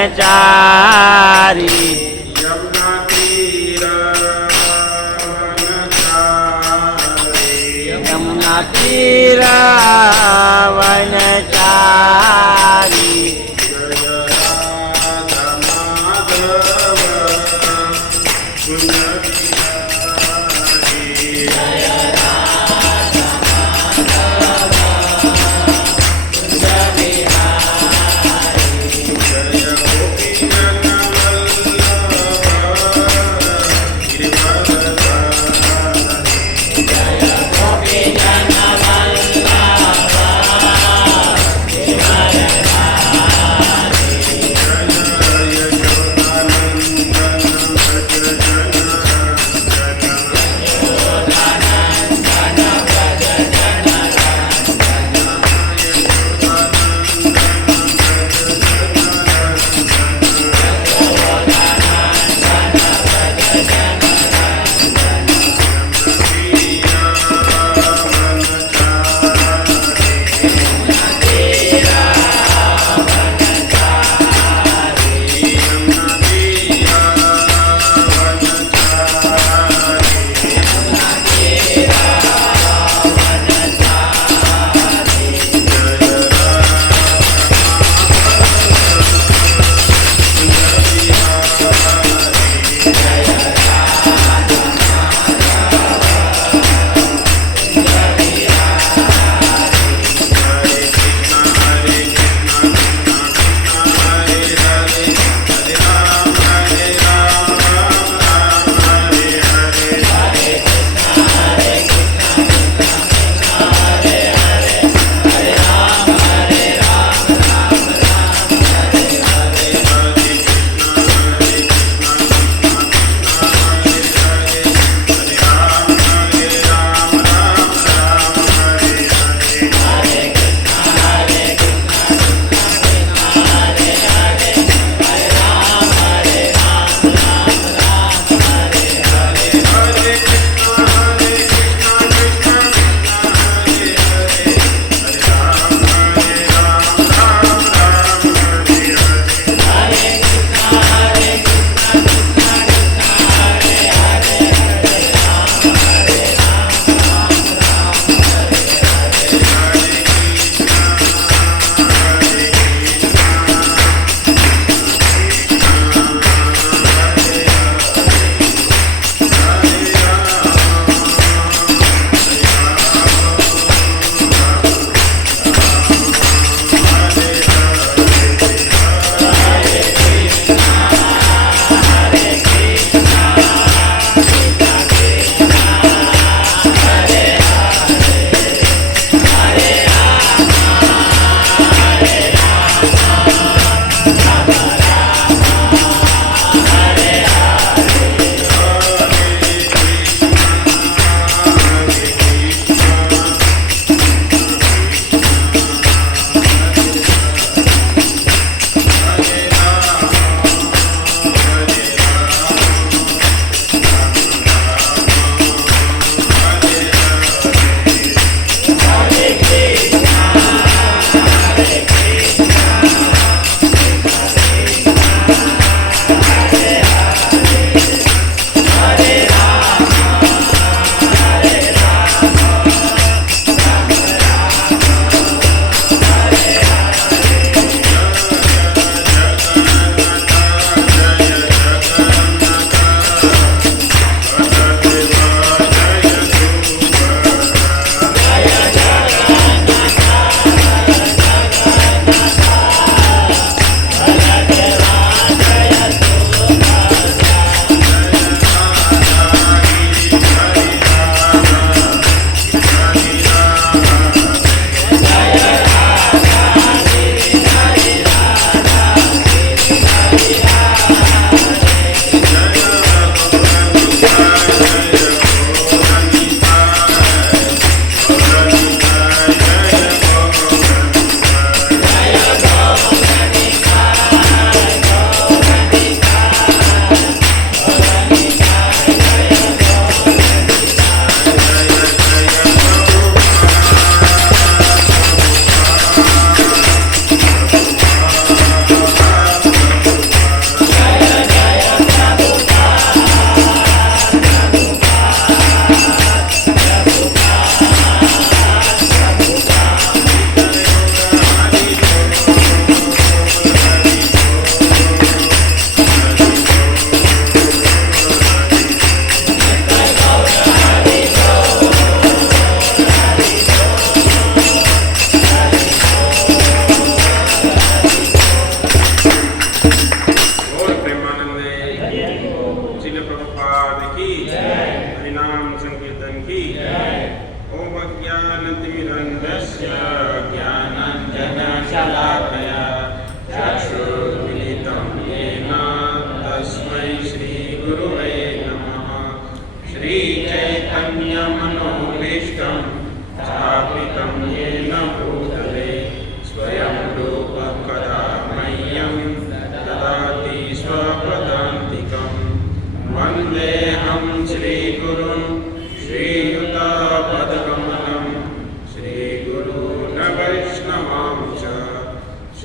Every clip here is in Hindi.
वनचारी यमुना तीर वनचारी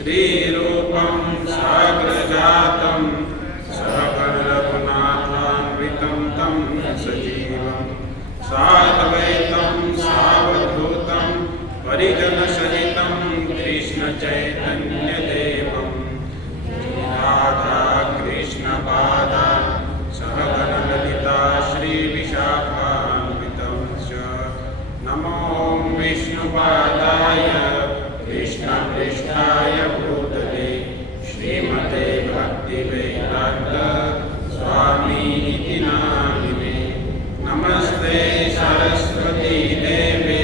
श्रीरूपं साग्रजातं सकलरघुनाथान्वितं तं सजीवं साद्वैतं सावधूतं परिजनसहितं कृष्णचैतन्यदेवं राधा कृष्णपादा सहगणललिता श्रीविशाखान्वितं च नमो विष्णुपादाय कृष्णपृष्ठाय भूतले श्रीमते भक्तिवेदान्त स्वामीति नामिने नमस्ते सरस्वती देवे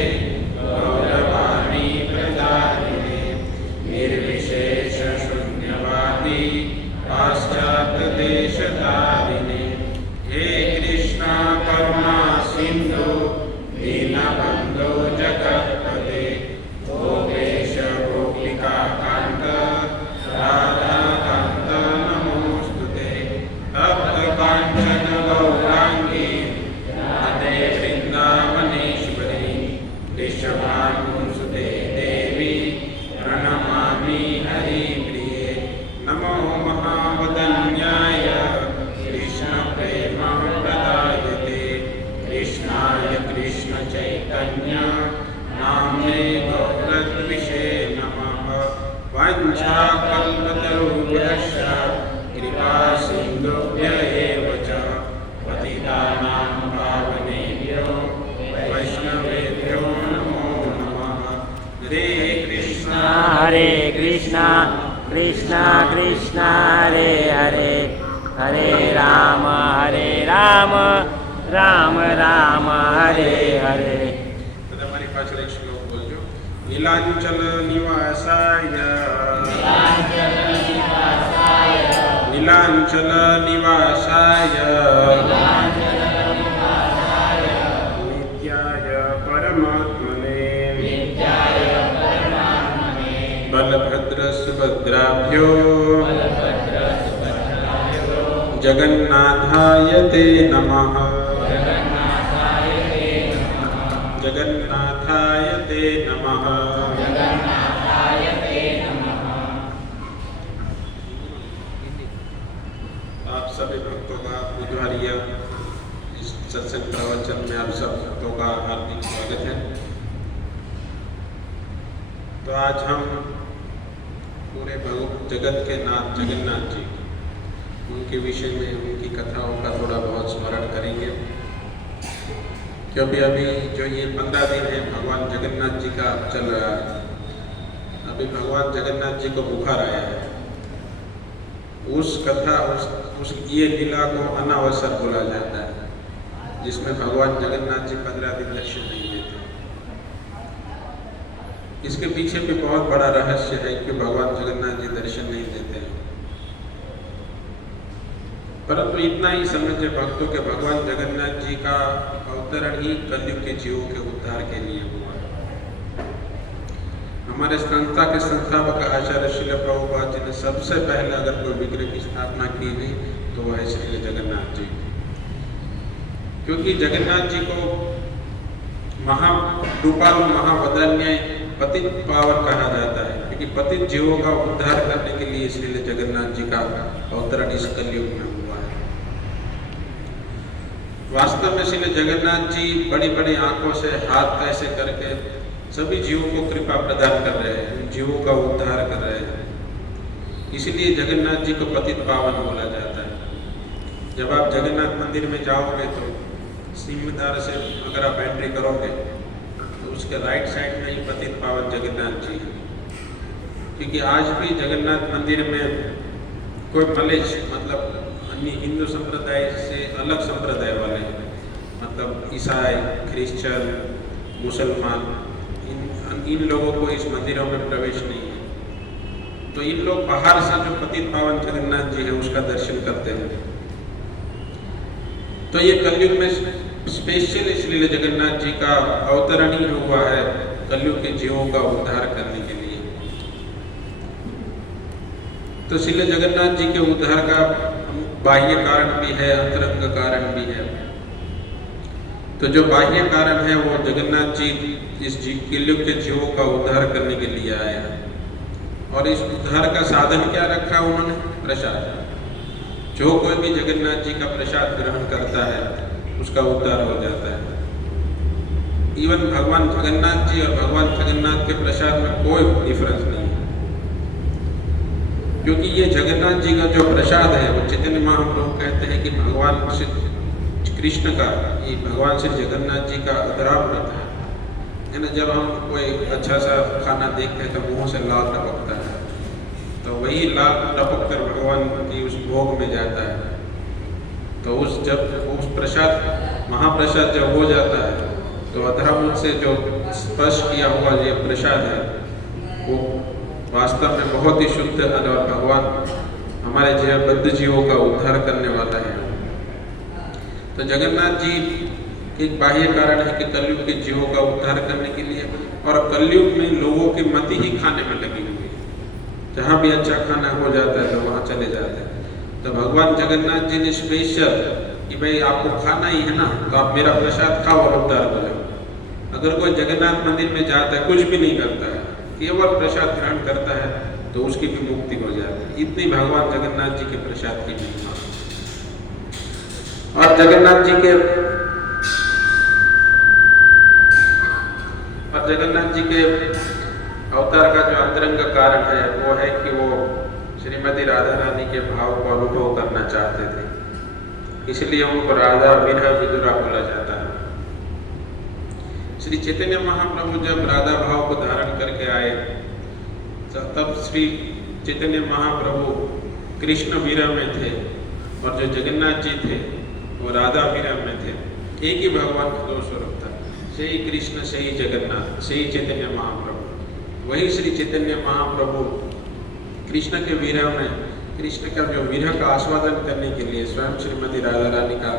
गौरवाणी प्रदायिने निर्विशेष शून्यवादी पाश्चात्यदेशतारिणे हे कृष्णा करुणा सिन्धु दीनबन्धो जगत्पते गोपेश गोपिकाकान्त राधाकान्त नमोऽस्तुते तप्त काञ्चन गौराङ्गी राधे वृन्दावनेश्वरी वृषभानुसुते देवी प्रणमामि हरिप्रिये नमो महावदन्याय कृष्णप्रेमप्रदायते कृष्णाय कृष्णचैतन्य नाम्ने गौरद्विषे नमः वाञ्छाकल्पतरुभ्यश्च कृपासिन्धुभ्य एव च पतितानां पावनेभ्यो वैष्णवेभ्यो नमो नमः हरे कृष्णा हरे कृष्णा कृष्णा कृष्णा हरे हरे हरे राम राम राम हरे हरे તમારી પાછળ એક શ્લોક બોલજો નીલાંચલ નિવાસાય નીલાંચલ નિવાસાય નિત્યાય પરમાત્મને બલભદ્ર સુભદ્રાભ્યો जगन्नाथाय ते नमः जगन्नाथाय ते नमः आप सभी भक्तों का बुधवारिय इस सत्संग प्रवचन में आप सब भक्तों का हार्दिक स्वागत है। तो आज हम पूरे जगत के नाथ जगन्नाथ जी उनके विषय में उनकी कथाओं का थोड़ा बहुत स्मरण करेंगे, क्योंकि अभी जो ये 15 दिन है भगवान जगन्नाथ जी का चल रहा है। अभी भगवान जगन्नाथ जी को बुखार आया है। उस कथा उस ये लीला को अनावसर बोला जाता है, जिसमें भगवान जगन्नाथ जी 15 दिन दर्शन नहीं देते। इसके पीछे भी बहुत बड़ा रहस्य है कि भगवान जगन्नाथ जी दर्शन नहीं देते हैं। परंतु इतना ही समझे भक्तों के भगवान जगन्नाथ जी का अवतरण ही कलयुग के जीवों के उद्धार के लिए हुआ है। हमारे संस्था के संस्थापक आचार्य श्रील प्रभुपाद जी ने सबसे पहले अगर कोई विग्रह की स्थापना की हुई तो वह है श्री जगन्नाथ जी, क्योंकि जगन्नाथ जी को महारूपालु महावदन्य पतित पावन कहा जाता है, क्योंकि पतित जीवों का उद्धार करने के लिए श्री जगन्नाथ जी का अवतरण इस कलयुग में हुआ है। वास्तव में श्री जगन्नाथ जी बड़ी बड़ी आंखों से हाथ ऐसे करके सभी जीवों को कृपा प्रदान कर रहे हैं, जीवों का उद्धार कर रहे हैं। इसलिए जगन्नाथ जी को पतित पावन बोला जाता है। जब आप जगन्नाथ मंदिर में जाओगे तो सिंहद्वार से अगर आप एंट्री करोगे तो उसके राइट साइड में ही पतित पावन जगन्नाथ जी है, क्योंकि आज भी जगन्नाथ मंदिर में कोई मलेच मतलब अन्य हिंदू संप्रदाय से अलग संप्रदाय वाले मतलब ईसाई, क्रिश्चियन, मुसलमान इन लोगों को इस मंदिरों में प्रवेश नहीं है। तो इन लोग बाहर से जो पतित पावन जगन्नाथ जी है उसका दर्शन करते हैं। तो ये कलयुग में स्पेशल इसलिए जगन्नाथ जी का अवतरण ही हुआ है कलयुग के जीवों का उद्धार करने के लिए। तो श्री जगन्नाथ जी के उद्धार का बाह्य कारण भी है, अंतरंग कारण भी है। तो जो बाह्य कारण है वो जगन्नाथ जी इस कलयुग के जीवों का उद्धार करने के लिए आए हैं। और इस उद्धार का साधन क्या रखा उन्होंने? प्रसाद। जो कोई भी जगन्नाथ जी का प्रसाद ग्रहण करता है उसका उद्धार हो जाता है। इवन भगवान जगन्नाथ जी और भगवान जगन्नाथ के प्रसाद में कोई डिफरेंस नहीं है, क्योंकि ये जगन्नाथ जी का जो प्रसाद है वो चैतन्य महाप्रभु कहते हैं कि भगवान श्री कृष्ण का, ये भगवान श्री जगन्नाथ जी का अधरामृत है ना। जब हम कोई अच्छा सा खाना देखते हैं तो मुंह से लाल टपकता है, तो वही लाल टपक कर भगवान की उस भोग में जाता है। तो उस प्रसाद, महाप्रसाद जब हो जाता है तो अधरामृत से जो स्पर्श किया हुआ ये प्रसाद है वो वास्तव में बहुत ही शुद्ध और भगवान हमारे जीवन बद्ध जीवों का उद्धार करने वाला है। तो जगन्नाथ जी एक बाह्य कारण है कि कलयुग के जीवों का उद्धार करने के लिए, और कलयुग में लोगों की मति ही खाने में लगी हुई है। जहाँ भी अच्छा खाना हो जाता है तो वहाँ चले जाते हैं। तो भगवान जगन्नाथ जी ने स्पेशल कि भाई आपको खाना ही है ना, तो आप मेरा प्रसाद खाओ और उद्धार हो जाओ। अगर कोई जगन्नाथ मंदिर में जाता है, कुछ भी नहीं करता है, केवल प्रसाद ग्रहण करता है, तो उसकी भी मुक्ति हो जाती है। इतनी भगवान जगन्नाथ जी के प्रसाद की महिमा। और जगन्नाथ जी के अवतार का जो अंतरंग कारण है वो है कि वो श्रीमती राधा रानी के भाव को अनुभव करना चाहते थे, इसलिए उनको राधा विरह विदुरा बोला जाता है। श्री चैतन्य महाप्रभु जब राधा भाव को धारण करके आए तब श्री चैतन्य महाप्रभु कृष्ण विरह में थे, और जो जगन्नाथ जी थे वो राधा विरह में थे। एक ही भगवान का दो स्वरूप था, सही कृष्ण सही जगन्नाथ सही चैतन्य महाप्रभु। वही श्री चैतन्य महाप्रभु कृष्ण के विरह में, कृष्ण का जो विरह का आस्वादन करने के लिए स्वयं श्रीमती राधा रानी का,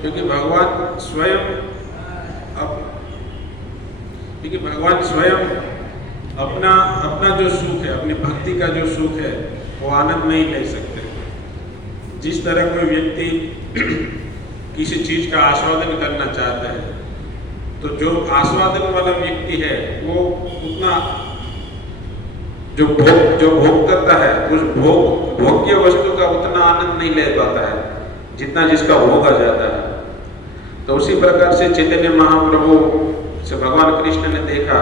क्योंकि भगवान स्वयं अपना जो सुख है, अपनी भक्ति का जो सुख है वो आनंद नहीं ले सकते। जिस तरह कोई व्यक्ति किसी चीज का आस्वादन करना चाहता है, तो जो आस्वादन वाला व्यक्ति है वो उतना जो भोग करता है उस भोग्य वस्तु का उतना आनंद नहीं ले पाता है जितना जिसका भोग आ जाता है। तो उसी प्रकार से चैतन्य महाप्रभु से भगवान कृष्ण ने देखा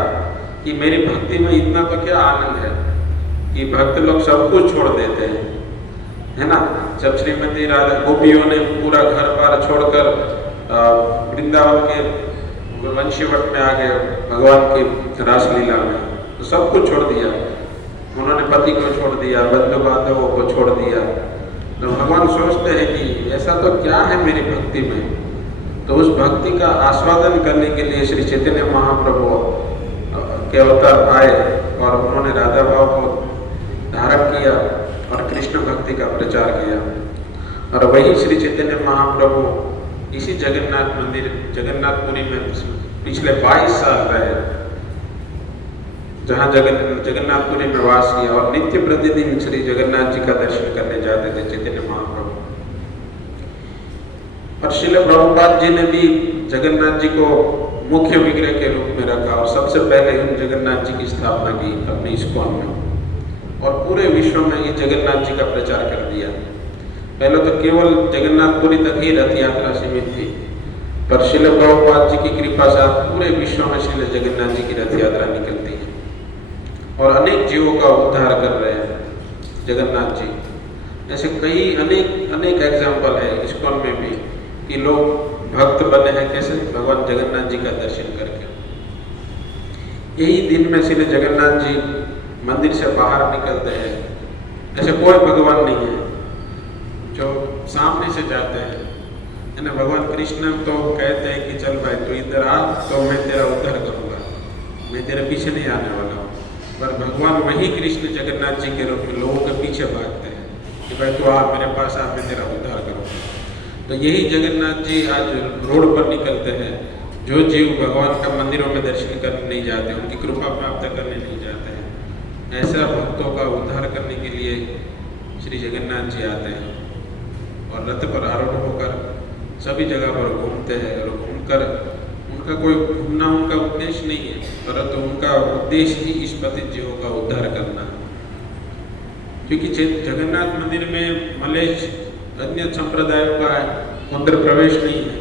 कि मेरी भक्ति में इतना तो क्या आनंद है कि भक्त लोग सब कुछ छोड़ देते हैं, है ना। जब श्रीमती राधा गोपियों ने पूरा घर बार छोड़कर वृंदावन के वंशीवट में आ गए भगवान की रासलीला में, तो सब कुछ छोड़ दिया। उन्होंने पति को छोड़ दिया, बंधु बांधवों को छोड़ दिया। तो भगवान सोचते हैं कि ऐसा तो क्या है मेरी भक्ति में। तो उस भक्ति का आस्वादन करने के लिए श्री चैतन्य महाप्रभु के अवतार आए और उन्होंने राधा भाव को धारण किया और कृष्ण भक्ति का प्रचार किया। और वही श्री चैतन्य महाप्रभु इसी जगन्नाथ मंदिर जगन्नाथपुरी में पिछले 22 साल रहे, जहाँ जगन्नाथपुरी में वास किया और नित्य प्रतिदिन श्री जगन्नाथ जी का दर्शन करने जाते थे चैतन्य महाप्रभु। और श्रील प्रभुपाद जी ने भी जगन्नाथ जी को मुख्य विग्रह के रूप में रखा और सबसे पहले उन जगन्नाथ जी की स्थापना की अपने इस्कॉन में, और पूरे विश्व में ये जगन्नाथ जी का प्रचार कर दिया। पहले तो केवल जगन्नाथपुरी तक ही रथ यात्रा सीमित थी, पर श्रील प्रभुपाद जी की कृपा से पूरे विश्व में श्रील जगन्नाथ जी की रथ यात्रा निकलती है और अनेक जीवों का उद्धार कर रहे हैं जगन्नाथ जी। ऐसे कई अनेक एग्जाम्पल है इस्कॉन में भी कि लोग भक्त बने हैं कैसे, भगवान जगन्नाथ जी का दर्शन करके। यही दिन में श्री जगन्नाथ जी मंदिर से बाहर निकलते हैं। ऐसे कोई भगवान नहीं है जो सामने से जाते हैं, है ना। भगवान कृष्ण तो कहते हैं कि चल भाई तू इधर आ तो मैं तेरा उद्धार करूँगा, मैं तेरे पीछे नहीं आने वाला हूँ। पर भगवान वही कृष्ण जगन्नाथ जी के रूप में लोगों के पीछे भागते हैं कि भाई तू आ मेरे पास आ, मैं तेरा उद्धार करूँगा। तो यही जगन्नाथ जी आज रोड पर निकलते हैं। जो जीव भगवान का मंदिरों में दर्शन करने नहीं जाते, उनकी कृपा प्राप्त करने नहीं जाते हैं, ऐसा भक्तों का उद्धार करने के लिए श्री जगन्नाथ जी आते हैं और रथ पर आरूढ़ होकर सभी जगह पर घूमते हैं। और घूमकर उनका कोई घूमना उनका उद्देश्य नहीं है, परंतु उनका उद्देश्य ही इस पतित जीवों का उद्धार करना। क्योंकि जगन्नाथ मंदिर में मलेच्छ अन्य संप्रदायों का अंदर प्रवेश नहीं है,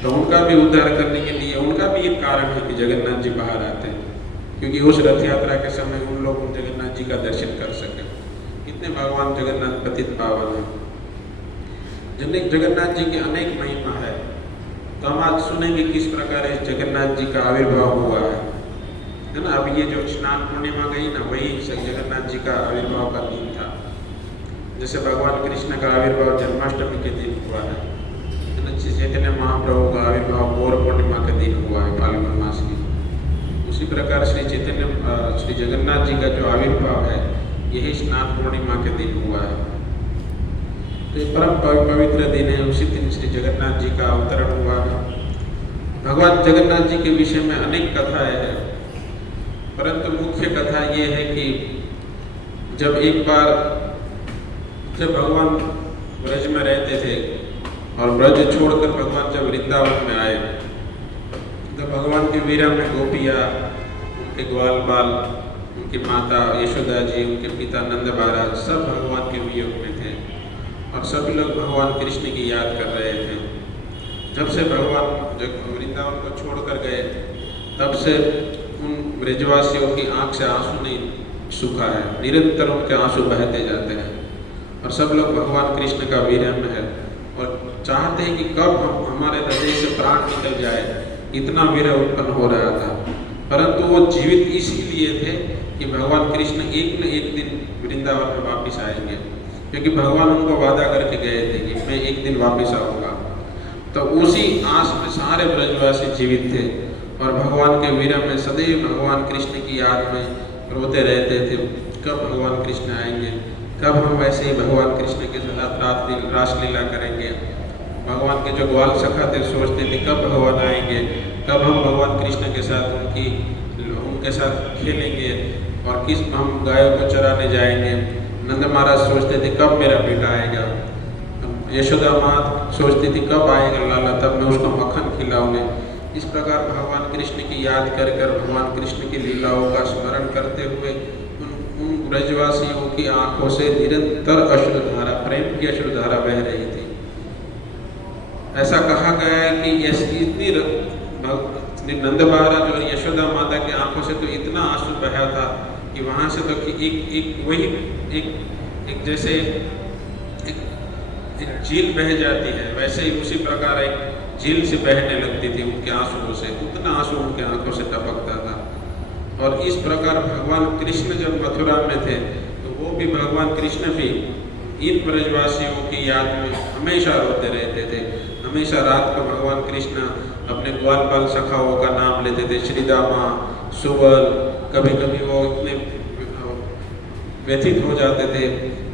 तो उनका भी उद्धार करने के लिए उनका भी एक कारण है कि जगन्नाथ जी बाहर आते हैं, क्योंकि उस रथ यात्रा के समय उन लोग जगन्नाथ जी का दर्शन कर सके। इतने भगवान जगन्नाथ पतित पावन है। जगन्नाथ जी की अनेक महिमा है, तो हम आज सुनेंगे किस प्रकार इस जगन्नाथ जी का आविर्भाव हुआ है ना। अब ये जो स्नान पूर्णिमा गई ना, वही जगन्नाथ जी का आविर्भाव का दिन था। जैसे भगवान कृष्ण का आविर्भाव जन्माष्टमी के दिन हुआ है ना, चैतन्य महाप्रभु का आविर्भाव गौर पूर्णिमा के दिन हुआ है फाल्गुन मास की। उसी प्रकार श्री जगन्नाथ जी का जो आविर्भाव है यही स्नान पूर्णिमा के दिन हुआ है। तो ये परम पवित्र दिन है। उसी दिन श्री जगन्नाथ जी का अवतरण हुआ है। भगवान जगन्नाथ जी के विषय में अनेक कथाएं हैं, परंतु मुख्य कथा ये है कि जब एक बार भगवान ब्रज में रहते थे और ब्रज छोड़कर भगवान जब वृंदावन में आए, तो भगवान के वीरा में गोपियाँ, उनके ग्वाल बाल, उनकी माता यशोदा जी, उनके पिता नंद महाराज सब भगवान के वियोग में थे और सभी लोग भगवान कृष्ण की याद कर रहे थे। जब से भगवान जब वृंदावन को छोड़कर गए, तब से उन ब्रजवासियों की आंख से आंसू नहीं सूखा है, निरंतर उनके आंसू बहते जाते हैं और सब लोग भगवान कृष्ण का विरह में है और चाहते हैं कि कब हमारे हृदय से प्राण निकल जाए। इतना विरह उत्पन्न हो रहा था, परंतु वो जीवित इसीलिए थे कि भगवान कृष्ण एक न एक दिन वृंदावन में वापस आएंगे, क्योंकि भगवान उनको वादा करके गए थे कि मैं एक दिन वापस आऊँगा। तो उसी आस में सारे ब्रजवासी जीवित थे और भगवान के विरह में सदैव भगवान कृष्ण की याद में रोते रहते थे, कब भगवान कृष्ण आएंगे, कब हम वैसे ही भगवान कृष्ण के साथ रासलीला करेंगे। भगवान के जो ग्वाल सखा थे सोचते थे कब भगवान आएंगे, कब हम भगवान कृष्ण के साथ उनके साथ खेलेंगे और किस हम गायों को चराने जाएंगे। नंद महाराज सोचते थे कब मेरा बेटा आएगा, यशोदा माँ सोचती थी कब आएगा लाला, तब मैं उसको मक्खन खिलाऊंगे। इस प्रकार भगवान कृष्ण की याद कर भगवान कृष्ण की लीलाओं का स्मरण करते हुए उन ब्रजवासियों की आंखों से निरंतर अश्रुधारा, प्रेम की अश्रुधारा बह रही थी। ऐसा कहा गया है कि इतनी नंद महाराज और यशोदा माता की आंखों से तो इतना आंसू बहा था कि वहाँ से तो एक जैसे एक झील बह जाती है, वैसे ही उसी प्रकार एक झील से बहने लगती थी उनके आंसुओं से, उतना आंसू उनके आंखों से टपकता था। और इस प्रकार भगवान कृष्ण जब मथुरा में थे तो वो भी भगवान कृष्ण भी इन ब्रजवासियों की याद में हमेशा रोते रहते थे। हमेशा रात को भगवान कृष्ण अपने ग्वाल बाल सखाओं का नाम लेते थे, श्रीदामा, सुबल। कभी कभी वो इतने व्यथित हो जाते थे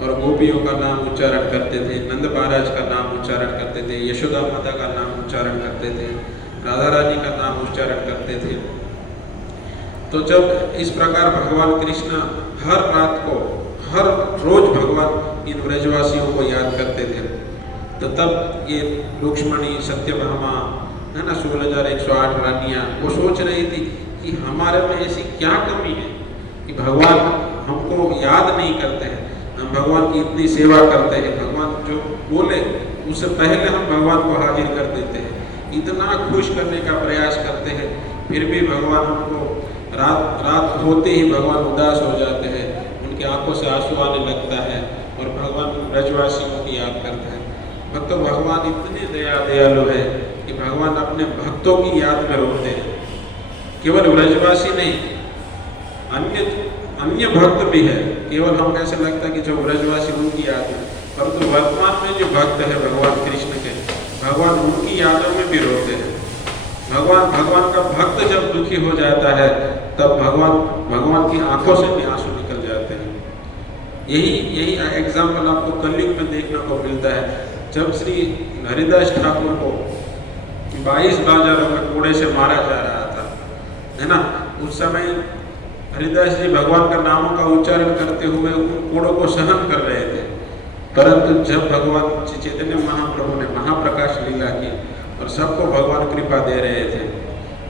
और गोपियों का नाम उच्चारण करते थे, नंद महाराज का नाम उच्चारण करते थे, यशोदा माता का नाम उच्चारण करते थे, राधा रानी का नाम उच्चारण करते थे। तो जब इस प्रकार भगवान कृष्ण हर रात को, हर रोज भगवान इन ब्रजवासियों को याद करते थे, तो तब ये रुक्ष्मणी, सत्यभामा है ना, 16,108 रानियाँ, वो सोच रही थी कि हमारे में ऐसी क्या कमी है कि भगवान हमको याद नहीं करते हैं, हम भगवान की इतनी सेवा करते हैं, भगवान जो बोले उससे पहले हम भगवान को हाजिर कर देते हैं, इतना खुश करने का प्रयास करते हैं, फिर भी भगवान हमको रात होते ही भगवान उदास हो जाते हैं, उनकी आंखों से आंसू आने लगता है और भगवान ब्रजवासियों की याद करते हैं। भक्तों, भगवान इतने दयालु है कि भगवान अपने भक्तों की याद में रोते हैं। केवल ब्रजवासी नहीं, अन्य भक्त भी है। केवल हम ऐसा लगता है कि जो ब्रजवासी उनकी याद है, परंतु वर्तमान में जो भक्त है भगवान कृष्ण के, भगवान उनकी यादों में भी रोते हैं। भगवान का भक्त जब दुखी हो जाता है तब भगवान की आंखों से भी आंसू निकल जाते हैं। यही एग्जाम्पल आपको कलयुग में देखने को मिलता है। जब श्री हरिदास ठाकुर को 22 बाजारों में कूड़े से मारा जा रहा था, है ना, उस समय हरिदास जी भगवान का नामों का उच्चारण करते हुए उन कूड़ों को सहन कर रहे थे। परंतु जब भगवान चैतन्य महाप्रभु ने महाप्रकाश लीला की और सबको भगवान कृपा दे रहे थे,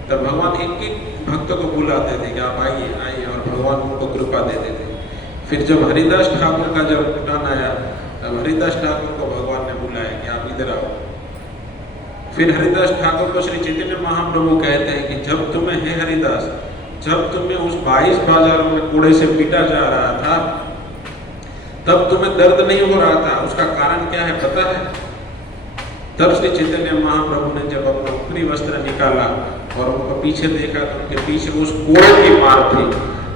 तब भगवान एक एक भक्त को बुलाते थे कि आप आइए और भगवान उनको कृपा देते थे। फिर जब हरिदास ठाकुर का जब टर्न आया, तब हरिदास ठाकुर को भगवान ने बुलाया कि आप इधर आओ। फिर हरिदास ठाकुर को श्री चैतन्य महाप्रभु कहते हैं कि जब तुम्हें, हे हरिदास, जब तुम्हें उस 22 बाजारों में कूड़े से पीटा जा रहा था, तब तुम्हें दर्द नहीं हो रहा था। उसका कारण क्या है पता है? तब श्री चैतन्य महाप्रभु ने जब अपना ऊपरी वस्त्र निकाला और उनको पीछे देखा तो उनके पीछे उस कूड़े की मार थी।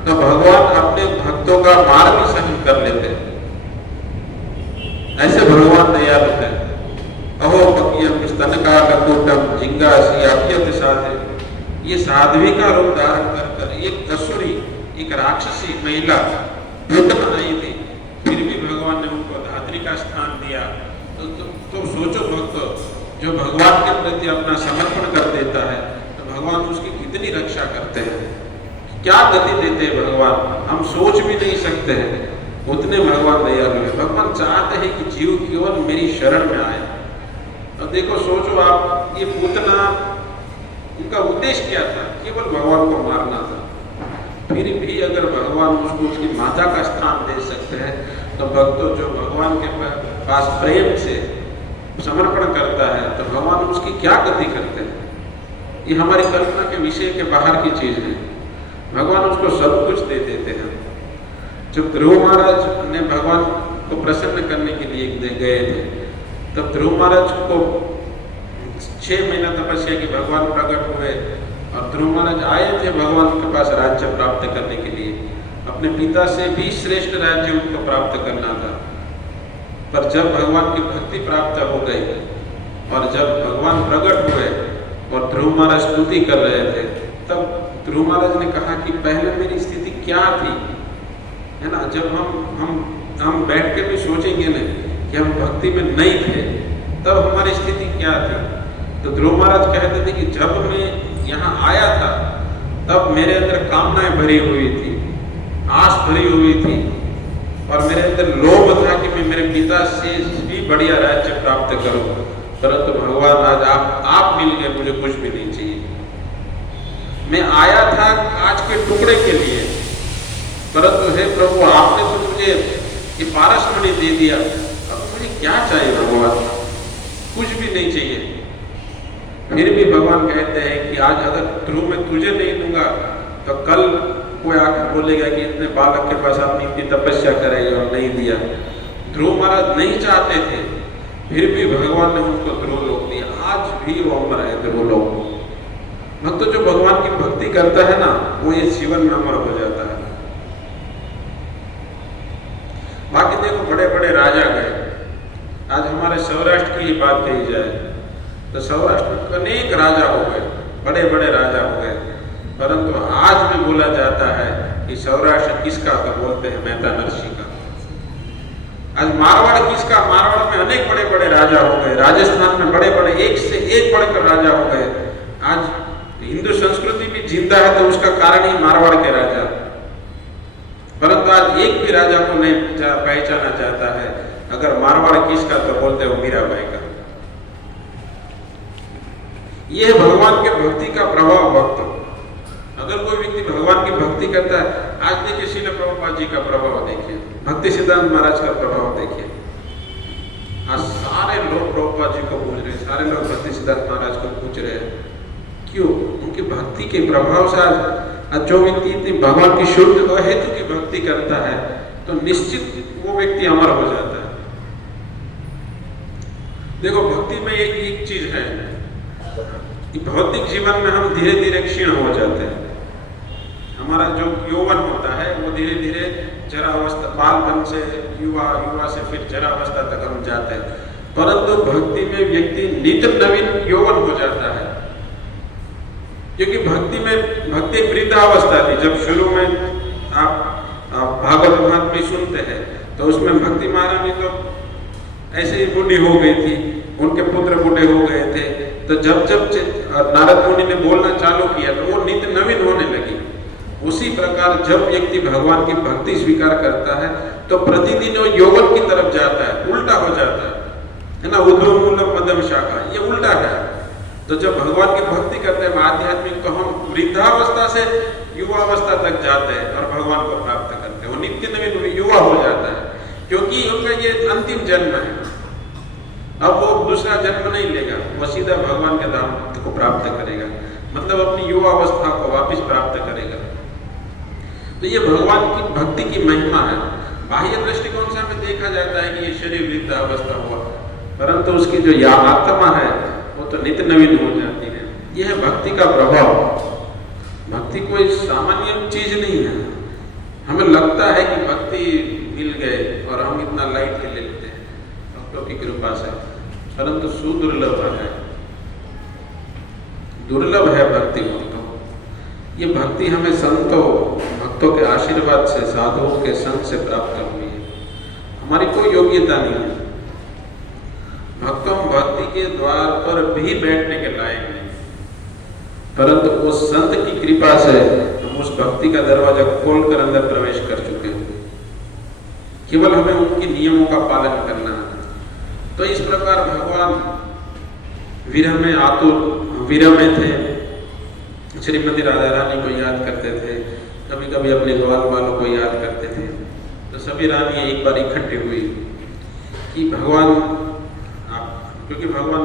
तो भगवान अपने भक्तों का मार भी सहन कर लेते हैं। ऐसे भगवान दयालु है। अहो पकियम स्तनका कूटम जिंगासी अभ्यत साधे, ये साध्वी का रूप धारण कर एक असुरी, एक राक्षसी महिला पूतना नहीं थी, फिर भी भगवान ने उनको धात्री का स्थान दिया। तो सोचो भक्तों, जो भगवान के प्रति अपना समर्पण कर देता है तो भगवान उसकी कितनी रक्षा करते हैं, क्या गति देते हैं भगवान, हम सोच भी नहीं सकते हैं। उतने भगवान दयालु है। भगवान चाहते हैं कि जीव केवल मेरी शरण में आए। अब देखो, सोचो आप, ये पूतना, उनका उद्देश्य क्या था? केवल भगवान को मारना था। फिर भी अगर भगवान उसको उसकी माता का स्थान दे सकते हैं, तो भक्तों जो भगवान के पास प्रेम से समर्पण करता है तो भगवान उसकी क्या गति करते हैं? ये हमारी कल्पना के विषय के बाहर की चीज है। भगवान उसको सब कुछ दे देते हैं। जब ध्रुव महाराज ने भगवान को प्रसन्न करने के लिए गए थे, तब ध्रुव महाराज को 6 महीना तपस्या की भगवान प्रकट हुए और ध्रुव महाराज आए थे भगवान के पास राज्य प्राप्त करने के लिए। अपने पिता से भी श्रेष्ठ राज्य उनको प्राप्त करना था। पर जब भगवान की भक्ति प्राप्त हो गई और जब भगवान प्रकट हुए और ध्रुव महाराज स्तुति कर रहे थे, तब ध्रुव महाराज ने कहा कि पहले मेरी स्थिति क्या थी, है ना? जब हम बैठ के भी सोचेंगे ना कि हम भक्ति में नहीं थे, तब हमारी स्थिति क्या थी। तो ध्रुव महाराज कहते थे कि जब मैं यहाँ आया था, तब मेरे अंदर कामनाएं भरी हुई थी, आस भरी हुई थी और मेरे अंदर लोभ था कि मैं मेरे पिता से भी बढ़िया राज्य प्राप्त करूं। परंतु भगवान आज आप मिल गए, मुझे कुछ भी नहीं चाहिए। मैं आया था आज के टुकड़े के लिए, परंतु हे प्रभु, आपने तो मुझे ये पारसमणि दे दिया, अब मुझे क्या चाहिए भगवान? कुछ भी नहीं चाहिए। फिर भी भगवान कहते हैं कि आज अगर ध्रुव मैं तुझे नहीं दूंगा तो कल कोई आकर बोलेगा कि इतने बालक के पास आपने इतनी तपस्या कराई और नहीं दिया। ध्रुव महाराज नहीं चाहते थे, फिर भी भगवान ने उनको ध्रुव लोक दिया। आज भी वो अमर है ध्रुव लोक। भक्त जो भगवान की भक्ति करता है ना, वो इस जीवन में अमर हो जाता है। बाकी देखो, बड़े बड़े राजा गए। आज हमारे सौराष्ट्र की बात कही जाए तो सौराष्ट्र में अनेक राजा हो गए, बड़े बड़े राजा हो गए, परंतु आज भी बोला जाता है कि सौराष्ट्र किसका, तो बोलते हैं मेहता नरसिंह का। आज मारवाड़ किसका? मारवाड़ में अनेक बड़े बड़े राजा हो गए। राजस्थान में बड़े बड़े, एक से एक बढ़कर राजा हो गए। आज हिंदू संस्कृति भी जिंदा है तो उसका कारण ही मारवाड़ के राजा। परंतु आज एक भी राजा को नहीं पहचाना जाता है। अगर मारवाड़ किसका, तो बोलते हो मीराबाई का। यह है भगवान के भक्ति का प्रभाव। भक्त अगर कोई व्यक्ति भगवान की भक्ति करता है, आज देखिए श्रील प्रभुपाद जी का प्रभाव देखिए, भक्ति सिद्धांत महाराज का प्रभाव देखिए। आज सारे लोग प्रभुपाद जी को पूछ रहे हैं, सारे लोग भक्ति सिद्धांत महाराज को पूछ रहे हैं। क्यों? उनकी भक्ति के प्रभाव से आज जो व्यक्ति इतनी भगवान की शुद्ध अहेतु की भक्ति करता है, तो निश्चित वो व्यक्ति अमर हो जाता है। देखो, भक्ति में एक चीज है, भौतिक जीवन में हम धीरे धीरे क्षीण हो जाते हैं। हमारा जो यौवन होता है वो धीरे धीरे जरावस्था, बालपन से युवा से फिर जरावस्था तक हम जाते हैं। परंतु भक्ति में व्यक्ति नित्य नवीन यौवन हो जाता है, क्योंकि भक्ति एक वृद्धावस्था थी। जब शुरू में आप भागवत महात्म्य सुनते हैं तो उसमें भक्ति महारानी तो ऐसे ही बूढ़ी हो गई थी, उनके पुत्र बूढ़े हो गए थे। तो जब नारद मुनि ने बोलना चालू किया तो वो नित्य नवीन होने लगी। उसी प्रकार जब व्यक्ति भगवान की भक्ति स्वीकार करता है तो प्रतिदिन वो यौवन की तरफ जाता है, उल्टा हो जाता है ना। उद्धव मूलम मध्यम शाखा, ये उल्टा है। तो जब भगवान की भक्ति करते हैं आध्यात्मिक, तो हम वृद्धावस्था से युवावस्था तक जाते हैं और भगवान को प्राप्त करते हैं। वो नित्य नवीन युवा हो जाता है, क्योंकि उनका ये अंतिम जन्म है। अब वो दूसरा जन्म नहीं लेगा, वो सीधा भगवान के धाम को प्राप्त करेगा, मतलब अपनी युवा अवस्था को वापस प्राप्त करेगा। तो ये भगवान की भक्ति की महिमा है। बाह्य दृष्टिकोण से हमें देखा जाता है कि ये शरीर वृद्ध अवस्था हुआ, परंतु उसकी जो आत्मा है वो तो नित्य नवीन हो जाती है। यह है भक्ति का प्रभाव। भक्ति कोई सामान्य चीज नहीं है। हमें लगता है कि भक्ति मिल गए और हम इतना लाइट के ले लेते हैं भक्तों की कृपा से, परंतु सुदुर्लभ है, दुर्लभ है भक्ति भक्तों। ये भक्ति हमें संतों भक्तों के आशीर्वाद से, साधुओं के संग से प्राप्त हुई है। हमारी कोई योग्यता नहीं है। भक्तों भक्ति के द्वार पर भी बैठने के लायक नहीं, परंतु उस संत की कृपा से हम उस भक्ति का दरवाजा खोलकर अंदर प्रवेश कर चुके हैं। केवल हमें उनके नियमों का पालन करना है। तो इस प्रकार भगवान विरह में आतुर, विरह में थे, श्रीमती राधा रानी को याद करते थे, कभी कभी अपने ग्वाल बालों को याद करते थे। तो सभी रानियां एक बार इकट्ठी हुई कि भगवान, क्योंकि भगवान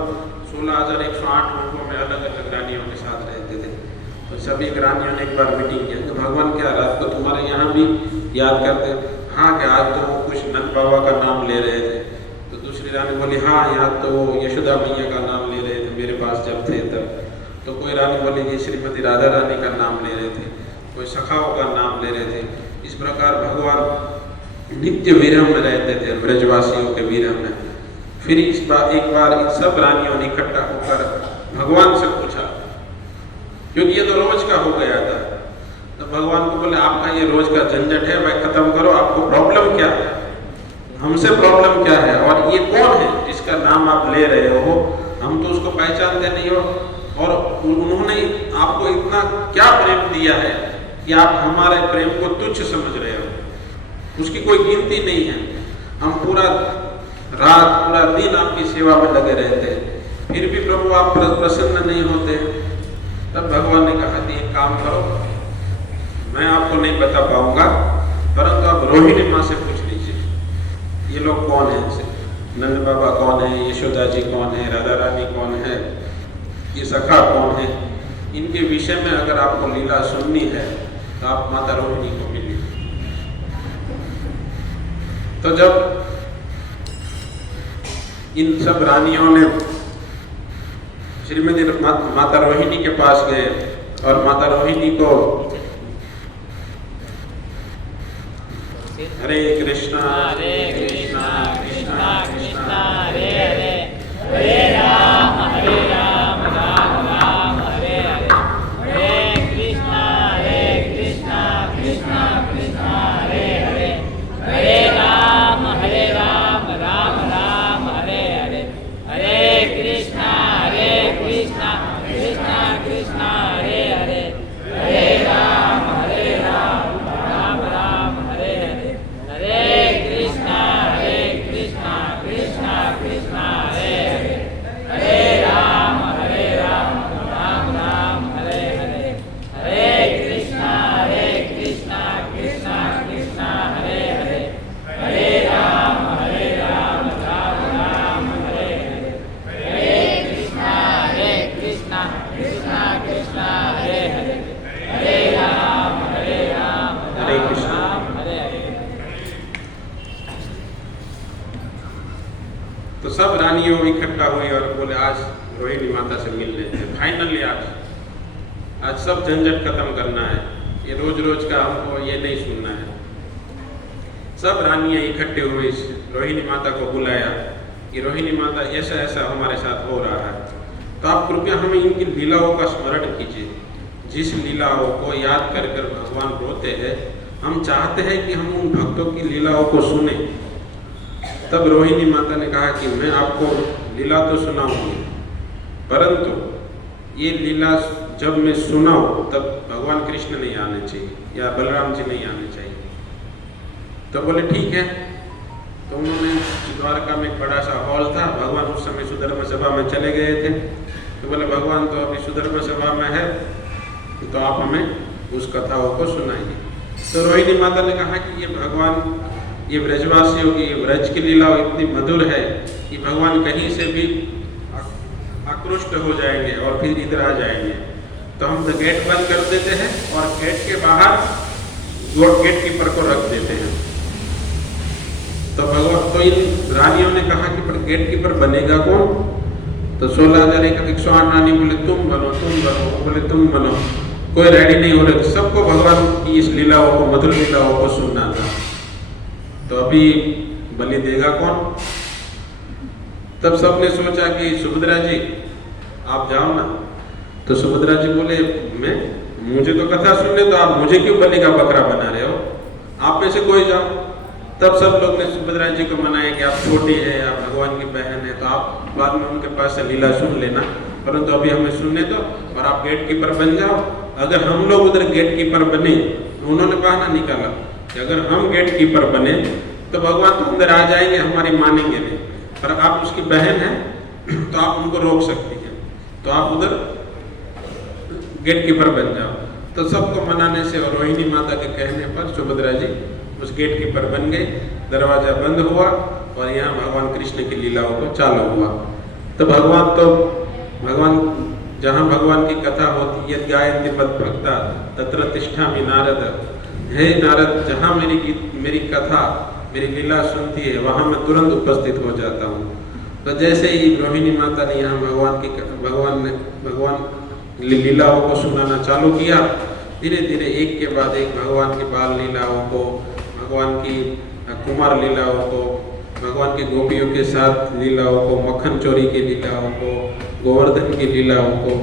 16,108 रूपों में अलग अलग रानियों के साथ रहते थे, तो सभी रानियों ने एक बार मीटिंग किया कि भगवान क्या रात को तुम्हारे यहाँ भी याद करते? हाँ, कि आज तो वो कुछ नंद बाबा का नाम ले रहे थे। तो दूसरी रानी बोली हाँ, यहाँ तो यशोदा मैया का नाम ले रहे थे मेरे पास जब थे तब। तो कोई रानी बोली जी श्रीमती राधा रानी का नाम ले रहे थे, कोई सखाओं का नाम ले रहे थे। इस प्रकार भगवान नित्य विरह में रहते थे, ब्रजवासियों के विरह में। फिर एक बार इन सब रानियों ने इकट्ठा होकर भगवान से पूछा, क्योंकि ये तो रोज का हो गया था। तो भगवान को बोले आपका ये रोज का झंझट है, भाई खत्म करो, आपको प्रॉब्लम क्या है, हमसे प्रॉब्लम क्या है, और ये कौन है जिसका नाम आप ले रहे हो? हम तो उसको पहचानते नहीं हो, और उन्होंने आपको इतना क्या प्रेम दिया है कि आप हमारे प्रेम को तुच्छ समझ रहे हो? उसकी कोई गिनती नहीं है। हम पूरा रात पूरा दिन आपकी सेवा में लगे रहते हैं, फिर भी प्रभु आप प्रसन्न नहीं होते। तब भगवान ने कहा कि एक काम करो, मैं आपको नहीं बता पाऊंगा, परंतु आप रोहिणी माँ से पूछ लीजिए ये लोग कौन है, नंद बाबा कौन है, यशोदा जी कौन है, राधा रानी कौन है, ये सखा कौन है। इनके विषय में अगर आपको लीला सुननी है तो आप माता रोहिणी को मिलिए। तो जब इन सब रानियों ने श्रीमती माता रोहिणी के पास गए और माता रोहिणी को हरे कृष्णा कृष्णा कृष्णा हरे हरे, हरे राम राम राम हरे हरे, हरे कृष्णा कृष्णा कृष्णा हरे हरे, हरे राम राम राम हरे हरे, हरे कृष्णा कृष्णा कृष्णा हरे हरे, हरे राम राम राम हरे हरे, हरे कृष्णा कृष्णा कृष्णा हरे हरे, हरे राम राम राम हरे हरे, हरे कृष्णा कृष्णा कृष्णा हरे हरे, हरे राम राम राम हरे हरे, हरे कृष्णा कृष्णा कृष्णा हरे हरे, हरे राम हरे कृष्णा हरे हरे। तो सब रानियों इकट्ठा हुई और बोले आज रोहिणी माता से मिलने हैं, फाइनली आज सब झंझट खत्म करना है, ये रोज रोज का हमको ये नहीं सुनना है। सब रानियां इकट्ठे हुई, रोहिणी माता को बुलाया कि रोहिणी माता ऐसा ऐसा हमारे साथ हो रहा है, तो आप कृपया हमें इनकी लीलाओं का स्मरण कीजिए। जिस लीलाओं को याद कर कर भगवान रोते हैं, हम चाहते हैं कि हम उन भक्तों की लीलाओं को सुने। तब रोहिणी माता ने कहा कि मैं आपको लीला तो सुनाऊंगी, परंतु ये लीला जब मैं सुनाऊं तब भगवान कृष्ण नहीं आने चाहिए या बलराम जी नहीं आने चाहिए। तो बोले ठीक है। तो उन्होंने द्वारका में एक बड़ा सा हॉल था, भगवान उस समय सुधर्म सभा में चले गए थे। तो बोले भगवान तो अभी सुधर्म सभा में है, तो आप हमें उस कथाओं को सुनाइए। तो रोहिणी माता ने कहा कि ये भगवान ये ब्रजवासियों की व्रज की लीला इतनी मधुर है कि भगवान कहीं से भी आकृष्ट हो जाएंगे और फिर इधर आ जाएंगे। तो हम तो गेट बंद कर देते हैं और गेट के बाहर गेट कीपर को रख देते हैं। तो भगवान तो इन रानियों ने कहा कि पर गेट कीपर बनेगा कौन? तो 16,108 रानी बोले तुम बनो, वो बोले तुम बनो। कोई रेडी नहीं हो रहे, सबको भगवान की इस लीलाओं को, मधुर लीलाओं को सुनना था। तो अभी बलि देगा कौन? तब सबने सोचा कि सुभद्रा जी आप जाओ ना। तो सुभद्रा जी बोले मुझे तो कथा सुनने, तो आप मुझे क्यों बलि का बकरा बना रहे हो? आप में से कोई जाओ। तब सब लोग ने सुभद्रा जी को मनाया कि आप छोटी है, आप भगवान की बहन है, तो आप बाद में उनके पास से लीला सुन लेना, परंतु अभी हमें सुनने दो और आप गेट कीपर बन जाओ। अगर हम लोग उधर गेट कीपर बने, उन्होंने बहाना निकाला कि अगर हम गेट कीपर बने तो भगवान तो अंदर आ जाएंगे, हमारी मानेंगे नहीं, पर आप उसकी बहन हैं तो आप उनको रोक सकती हैं, तो आप उधर गेट कीपर बन जाओ। तो सबको मनाने से और रोहिणी माता के कहने पर सुभद्रा जी उस गेट कीपर बन गए। दरवाजा बंद हुआ और यहाँ भगवान कृष्ण की लीलाओं को चालू हुआ। तो भगवान जहाँ भगवान की कथा होती है, गायन्ति पद भक्ता तत्र तिष्ठामि नारद। हे नारद, जहाँ मेरी कथा, मेरी लीला सुनती है, वहाँ मैं तुरंत उपस्थित हो जाता हूँ। तो जैसे ही रोहिणी माता ने यहाँ भगवान लीलाओं को सुनाना चालू किया, धीरे धीरे एक के बाद एक भगवान की बाल लीलाओं को, भगवान की कुमार लीलाओं को, भगवान की गोपियों के साथ लीलाओं को, मक्खन चोरी की लीलाओं को, गोवर्धन की लीलाओं को,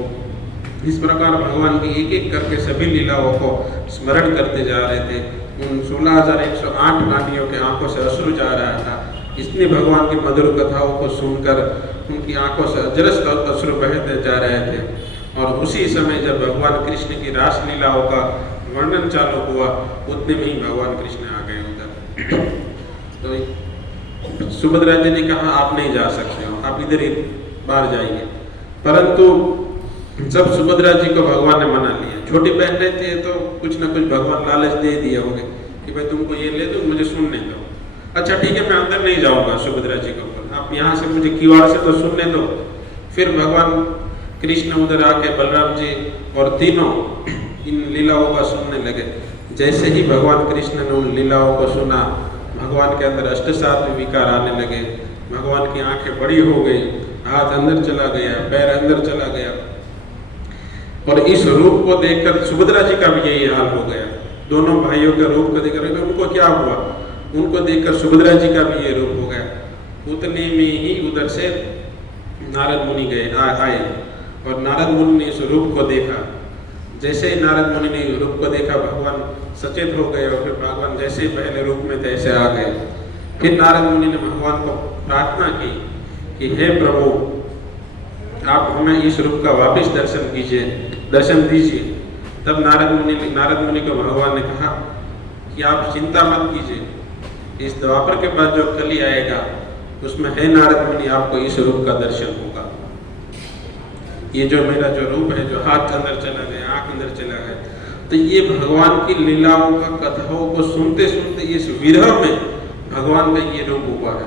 इस प्रकार भगवान की एक एक करके सभी लीलाओं को स्मरण करते जा रहे थे। उन 16,108 रानियों के आंखों से अश्रु जा रहा था। इतनी भगवान की मधुर कथाओं को सुनकर उनकी आंखों से अजरस अश्रु बहते जा रहे थे। और उसी समय जब भगवान कृष्ण की रास लीलाओं का वर्णन चालू हुआ, उतने में ही भगवान कृष्ण आ गए उधर। तो सुभद्रा जी ने कहा आप नहीं जा सकते हो, आप इधर ही बाहर जाइए। परंतु जब सुभद्रा जी को भगवान ने मना लिया, छोटी बहन रहती है तो कुछ ना कुछ भगवान लालच दे दिए होंगे कि भाई तुमको ये ले दो, मुझे सुनने दो। अच्छा ठीक है, मैं अंदर नहीं जाऊंगा सुभद्रा जी को, आप यहाँ से मुझे किवाड़ से तो सुनने दो। फिर भगवान कृष्ण उधर आके बलराम जी और तीनों इन लीलाओं का सुनने लगे। जैसे ही भगवान कृष्ण ने उन लीलाओं को सुना, भगवान के अंदर अष्टसात्विक विकार आने लगे। भगवान की आंखें बड़ी हो गई, हाथ अंदर चला गया, पैर अंदर चला गया। और इस रूप को देखकर सुभद्रा जी का भी यही हाल हो गया। दोनों भाइयों के रूप को देखकर उनको क्या हुआ, उनको देखकर सुभद्रा जी का भी ये रूप हो गया। उतने में ही उधर से नारद मुनि आए और नारद मुनि ने इस रूप को देखा। जैसे ही नारद मुनि ने रूप को देखा, भगवान सचेत हो गए और फिर भगवान जैसे ही पहले रूप में थे ऐसे आ गए। फिर नारद मुनि ने भगवान को प्रार्थना की कि हे प्रभु, आप हमें इस रूप का वापिस दर्शन दीजिए। तब नारद मुनि को भगवान ने कहा कि आप चिंता मत कीजिए, इस द्वापर के बाद जो कली आएगा उसमें हे नारद मुनि आपको इस रूप का दर्शन होगा। ये जो मेरा जो रूप है, जो हाथ अंदर चला गया, आंख अंदर चला गया, तो ये भगवान की लीलाओं का कथाओं को सुनते सुनते इस विरह में भगवान का ये रूप हुआ है।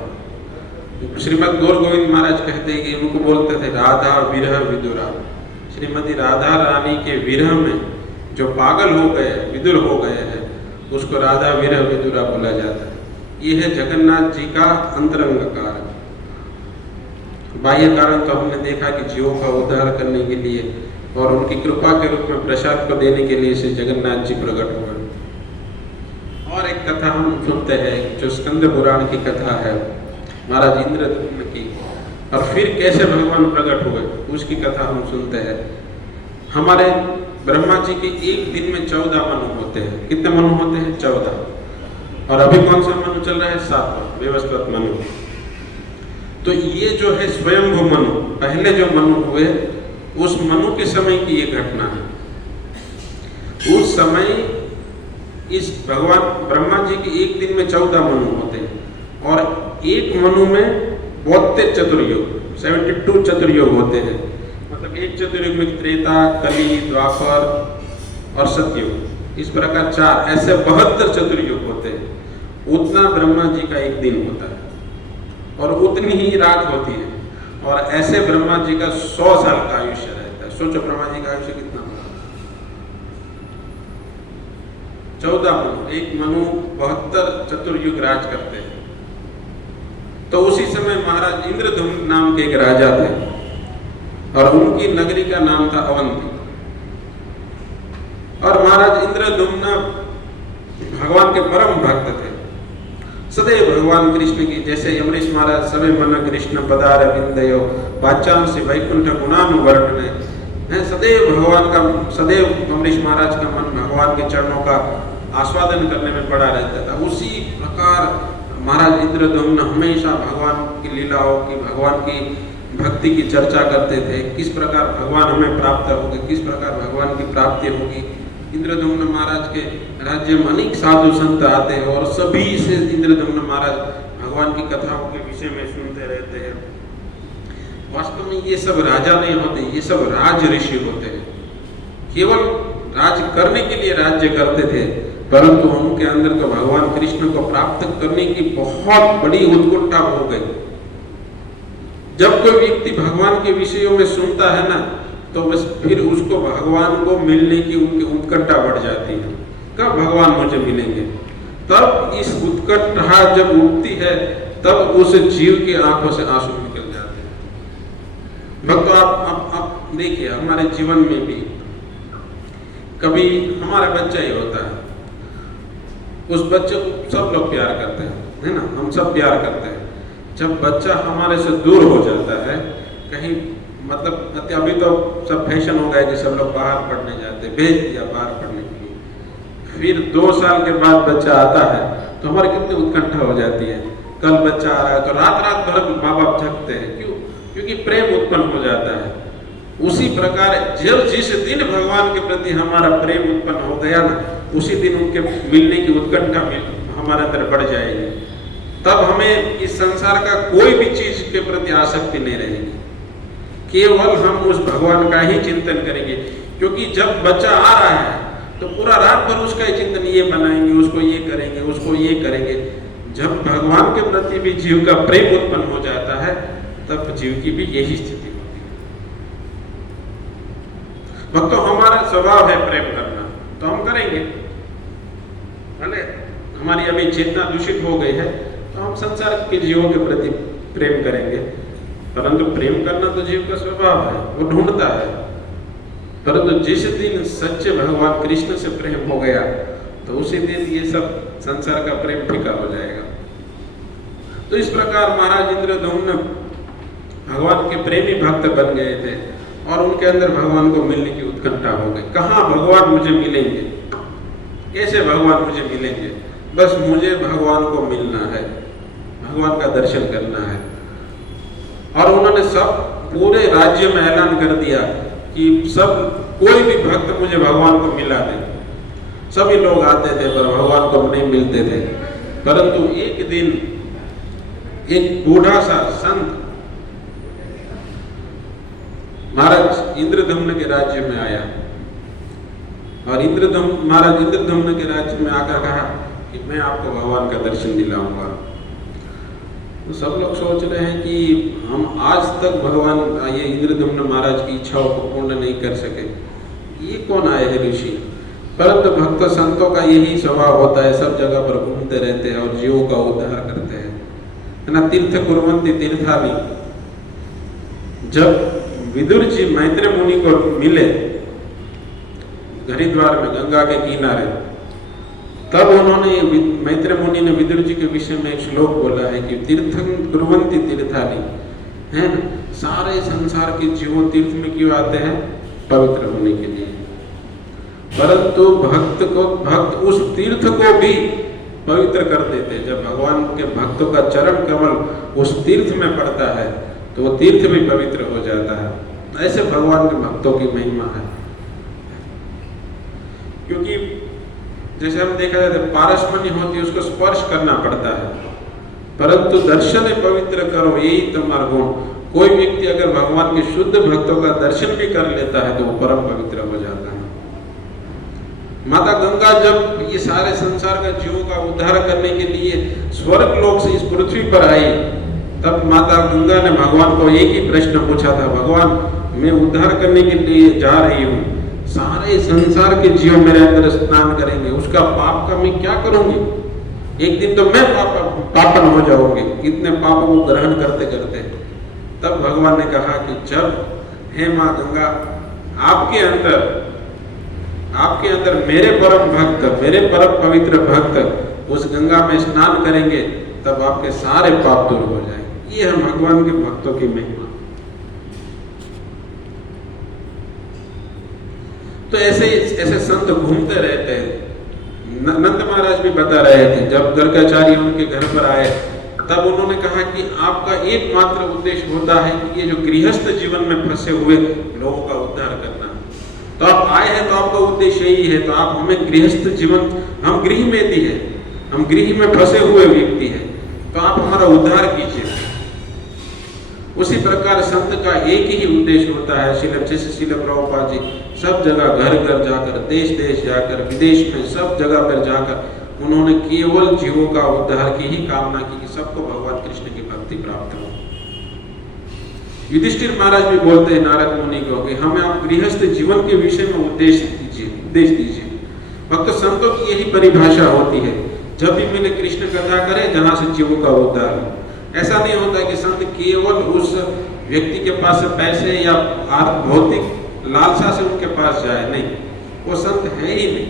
श्रीमद् गौर गोविंद महाराज कहते हैं कि उनको बोलते थे राधा विरह विदुरा। श्रीमती राधा रानी के विरह में जो पागल हो गए, विदुर हो गए हैं, उसको राधा विरह विदुरा बोला जाता है। ये है जगन्नाथ जी का अंतरंग कारण। बाह्य कारण तो हमने देखा कि जीवों का उद्धार करने के लिए और उनकी कृपा के रूप में प्रसाद को देने के लिए श्री जगन्नाथ जी प्रकट हुए। और एक कथा हम सुनते हैं जो स्कंद पुराण की कथा है, महाराज इंद्रद्युम्न की, और फिर कैसे भगवान प्रकट हुए उसकी कथा हम सुनते हैं। हमारे ब्रह्मा जी के एक दिन में 14 मनु होते हैं। कितने मनु होते हैं? 14। और अभी कौन सा मनु चल रहा है? 7वां व्यवस्थित मनु। तो ये जो है स्वयंभू मनु, पहले जो मनु हुए उस मनु के समय की ये घटना है। उस समय इस भगवान ब्रह्मा जी के एक दिन में 14 मनु होते हैं और एक मनु में 72 चतुर्युग 72 चतुर्युग होते हैं। मतलब एक चतुर्युग में त्रेता, कली, द्वापर और सतयुग, इस प्रकार 4 ऐसे 72 चतुर्युग होते हैं। उतना ब्रह्मा जी का एक दिन होता है और उतनी ही रात होती है। और ऐसे ब्रह्मा जी का 100 साल का आयुष्य रहता है। सोचो ब्रह्मा जी का आयुष्य कितना होगा। 14 मनु, एक मनु 72 चतुर्युग राज करते हैं। तो उसी समय महाराज इंद्रधुम्न नाम के एक राजा थे और उनकी नगरी का नाम था अवंती। और महाराज इंद्रधुम्न भगवान के परम भक्त थे। सदैव भगवान कृष्ण की, जैसे अमरीश महाराज सवे मन कृष्ण पदार विंदयो वाचांसी वैकुंठ गुणानुवर्णने है, सदैव भगवान का, सदैव अमरीश महाराज का मन भगवान के चरणों का आस्वादन करने में पड़ा रहता था। उसी प्रकार महाराज इंद्रधुम्न हमेशा भगवान की लीलाओं की, भगवान की भक्ति की चर्चा करते थे। किस प्रकार भगवान हमें प्राप्त होंगे, किस प्रकार भगवान की प्राप्ति होगी। इंद्रधुम्न महाराज के राज्य में अनेक साधु संत आते हैं और सभी से इंद्रधुम्न महाराज भगवान की कथाओं के विषय में सुनते रहते हैं। वास्तव में ये सब राजा नहीं होते, ये सब राज ऋषि होते हैं। केवल राज करने के लिए राज्य करते थे, परंतु उनके अंदर तो भगवान कृष्ण को प्राप्त करने की बहुत बड़ी उत्कंठा हो गई। जब कोई व्यक्ति भगवान के विषयों में सुनता है ना, तो बस फिर उसको भगवान को मिलने की उनकी उत्कंठा बढ़ जाती है। कब भगवान मुझे मिलेंगे? तब इस उत्कंठा जब उठती है, तब उस जीव की आंखों से आंसू निकल जाते हैं। भक्तों, आप देखिए, हमारे जीवन में भी कभी हमारा बच्चा ही होता है, उस बच्चे को सब लोग प्यार करते हैं, है ना, हम सब प्यार करते हैं। जब बच्चा हमारे से दूर हो जाता है, कहीं मतलब अभी तो सब फैशन हो गया कि सब लोग बाहर पढ़ने जाते, भेज दिया बाहर पढ़ने के लिए। फिर 2 साल के बाद बच्चा आता है तो हमारी कितनी उत्कंठा हो जाती है। कल बच्चा आ रहा है तो रात रात भर माँ बाप जगते हैं। क्यों? क्योंकि प्रेम उत्पन्न हो जाता है। उसी प्रकार जब जिस दिन भगवान के प्रति हमारा प्रेम उत्पन्न हो गया ना, उसी दिन उनके मिलने की उत्कंठा हमारे अंदर बढ़ जाएगी। तब हमें इस संसार का कोई भी चीज के प्रति आसक्ति नहीं रहेगी। केवल हम उस भगवान का ही चिंतन करेंगे। क्योंकि जब बच्चा आ रहा है तो पूरा रात भर उसका ही चिंतन, ये बनाएंगे, उसको ये करेंगे, उसको ये करेंगे। जब भगवान के प्रति भी जीव का प्रेम उत्पन्न हो जाता है, तब जीव की भी यही स्थिति होती है। भक्तों, हमारा स्वभाव है प्रेम करना, तो हम करेंगे। भले हमारी अभी चेतना दूषित हो गई है तो हम संसार के जीवों के प्रति प्रेम करेंगे, परंतु प्रेम करना तो जीव का स्वभाव है, वो ढूंढता है। परंतु जिस दिन सच्चे भगवान कृष्ण से प्रेम हो गया, तो उसी दिन ये सब संसार का प्रेम फीका हो जाएगा। तो इस प्रकार महाराज इंद्रधुम्न भगवान के प्रेमी भक्त बन गए थे और उनके अंदर भगवान को मिलने की उत्कंठा हो गई। कहाँ भगवान मुझे मिलेंगे, कैसे भगवान मुझे मिलेंगे? बस मुझे भगवान को मिलना है, भगवान का दर्शन करना है। और उन्होंने सब पूरे राज्य में ऐलान कर दिया कि सब कोई भी भक्त मुझे भगवान को मिला दे। सभी लोग आते थे पर भगवान को नहीं मिलते थे। परंतु एक दिन एक बूढ़ा सा संत महाराज इंद्रधुम्न के राज्य में आया और महाराज इंद्रधुम्न के राज्य में आकर कहा कि मैं आपको भगवान का दर्शन दिलाऊंगा। तो सब लोग सोच रहे हैं कि हम आज तक भगवान ये इंद्रधुम्न महाराज की इच्छाओं को पूर्ण नहीं कर सके, ये कौन आए हैं ऋषि? परंतु भक्त संतों का यही स्वभाव होता है, सब जगह पर घूमते रहते हैं और जीवों का उद्धार करते हैं, है ना। तीर्थ कुर्वन्ति तीर्थानि। जब विदुर जी मैत्रेय मुनि को मिले हरिद्वार में गंगा के किनारे, तब उन्होंने मैत्रेय मुनि ने विदुर जी के विषय में एक श्लोक बोला है कि तीर्थं कुर्वन्ति तीर्थानि, है ना। सारे संसार के जीवों तीर्थ में क्यों आते हैं? पवित्र होने के लिए। परंतु भक्त उस तीर्थ को भी पवित्र कर देते हैं। जब भगवान के भक्तों का चरण कमल उस तीर्थ में पड़ता है तो वो तीर्थ भी पवित्र हो जाता है। ऐसे भगवान के भक्तों की महिमा है। क्योंकि जैसे हम देखा जाता है, पारसमणि होती है, उसको स्पर्श करना पड़ता है, परंतु दर्शन पवित्र करो, यही तुम्हारा गुण। कोई व्यक्ति अगर भगवान के शुद्ध भक्तों का दर्शन भी कर लेता है तो वो परम पवित्र हो जाता है। माता गंगा जब ये सारे संसार का जीवों का उद्धार करने के लिए स्वर्ग लोक से इस पृथ्वी पर आई, तब माता गंगा ने भगवान को एक ही प्रश्न पूछा था, भगवान मैं उद्धार करने के लिए जा रही हूँ, सारे संसार के जीव मेरे अंदर स्नान करेंगे, उसका पाप का मैं क्या करूंगी? एक दिन तो मैं पापन हो जाऊंगी इतने पापों को ग्रहण करते करते। तब भगवान ने कहा कि जब हे माँ गंगा आपके अंदर मेरे परम भक्त, मेरे परम पवित्र भक्त उस गंगा में स्नान करेंगे, तब आपके सारे पाप दूर हो जाएंगे। ये है भगवान के भक्तों की महिमा। तो ऐसे संत घूमते रहते हैं। नंद महाराज भी बता रहे थे, जब गर्गाचार्य उनके घर पर आए तब उन्होंने कहा कि आपका एकमात्र उद्देश्य होता है कि ये जो गृहस्थ जीवन में फंसे हुए लोगों का उद्धार करना। तो आप आए हैं तो आपका उद्देश्य यही है, तो आप हमें गृहस्थ जीवन, हम गृह में दी है, हम गृह में फंसे हुए व्यक्ति हैं, तो आप हमारा उद्धार कीजिए। उसी प्रकार संत का एक ही उद्देश्य होता है, शिल प्रभुपाद जी सब जगह घर घर जाकर, देश देश जाकर, विदेश में सब जगह पर जाकर उन्होंने केवल जीवों का उद्धार की ही कामना की कि सबको भगवान कृष्ण की भक्ति प्राप्त हो। युधिष्ठिर महाराज भी बोलते हैं नारद मुनि को कि हमें आप गृहस्थ जीवन के विषय में उपदेश दीजिए। भक्त संतों की यही परिभाषा होती है, जब भी मिले कृष्ण कथा करें जहां से जीवों का उद्धार हो। ऐसा नहीं होता कि संत केवल उस व्यक्ति के पास पैसे या भौतिक लालसा से उनके पास जाए, नहीं, वो संत है ही नहीं।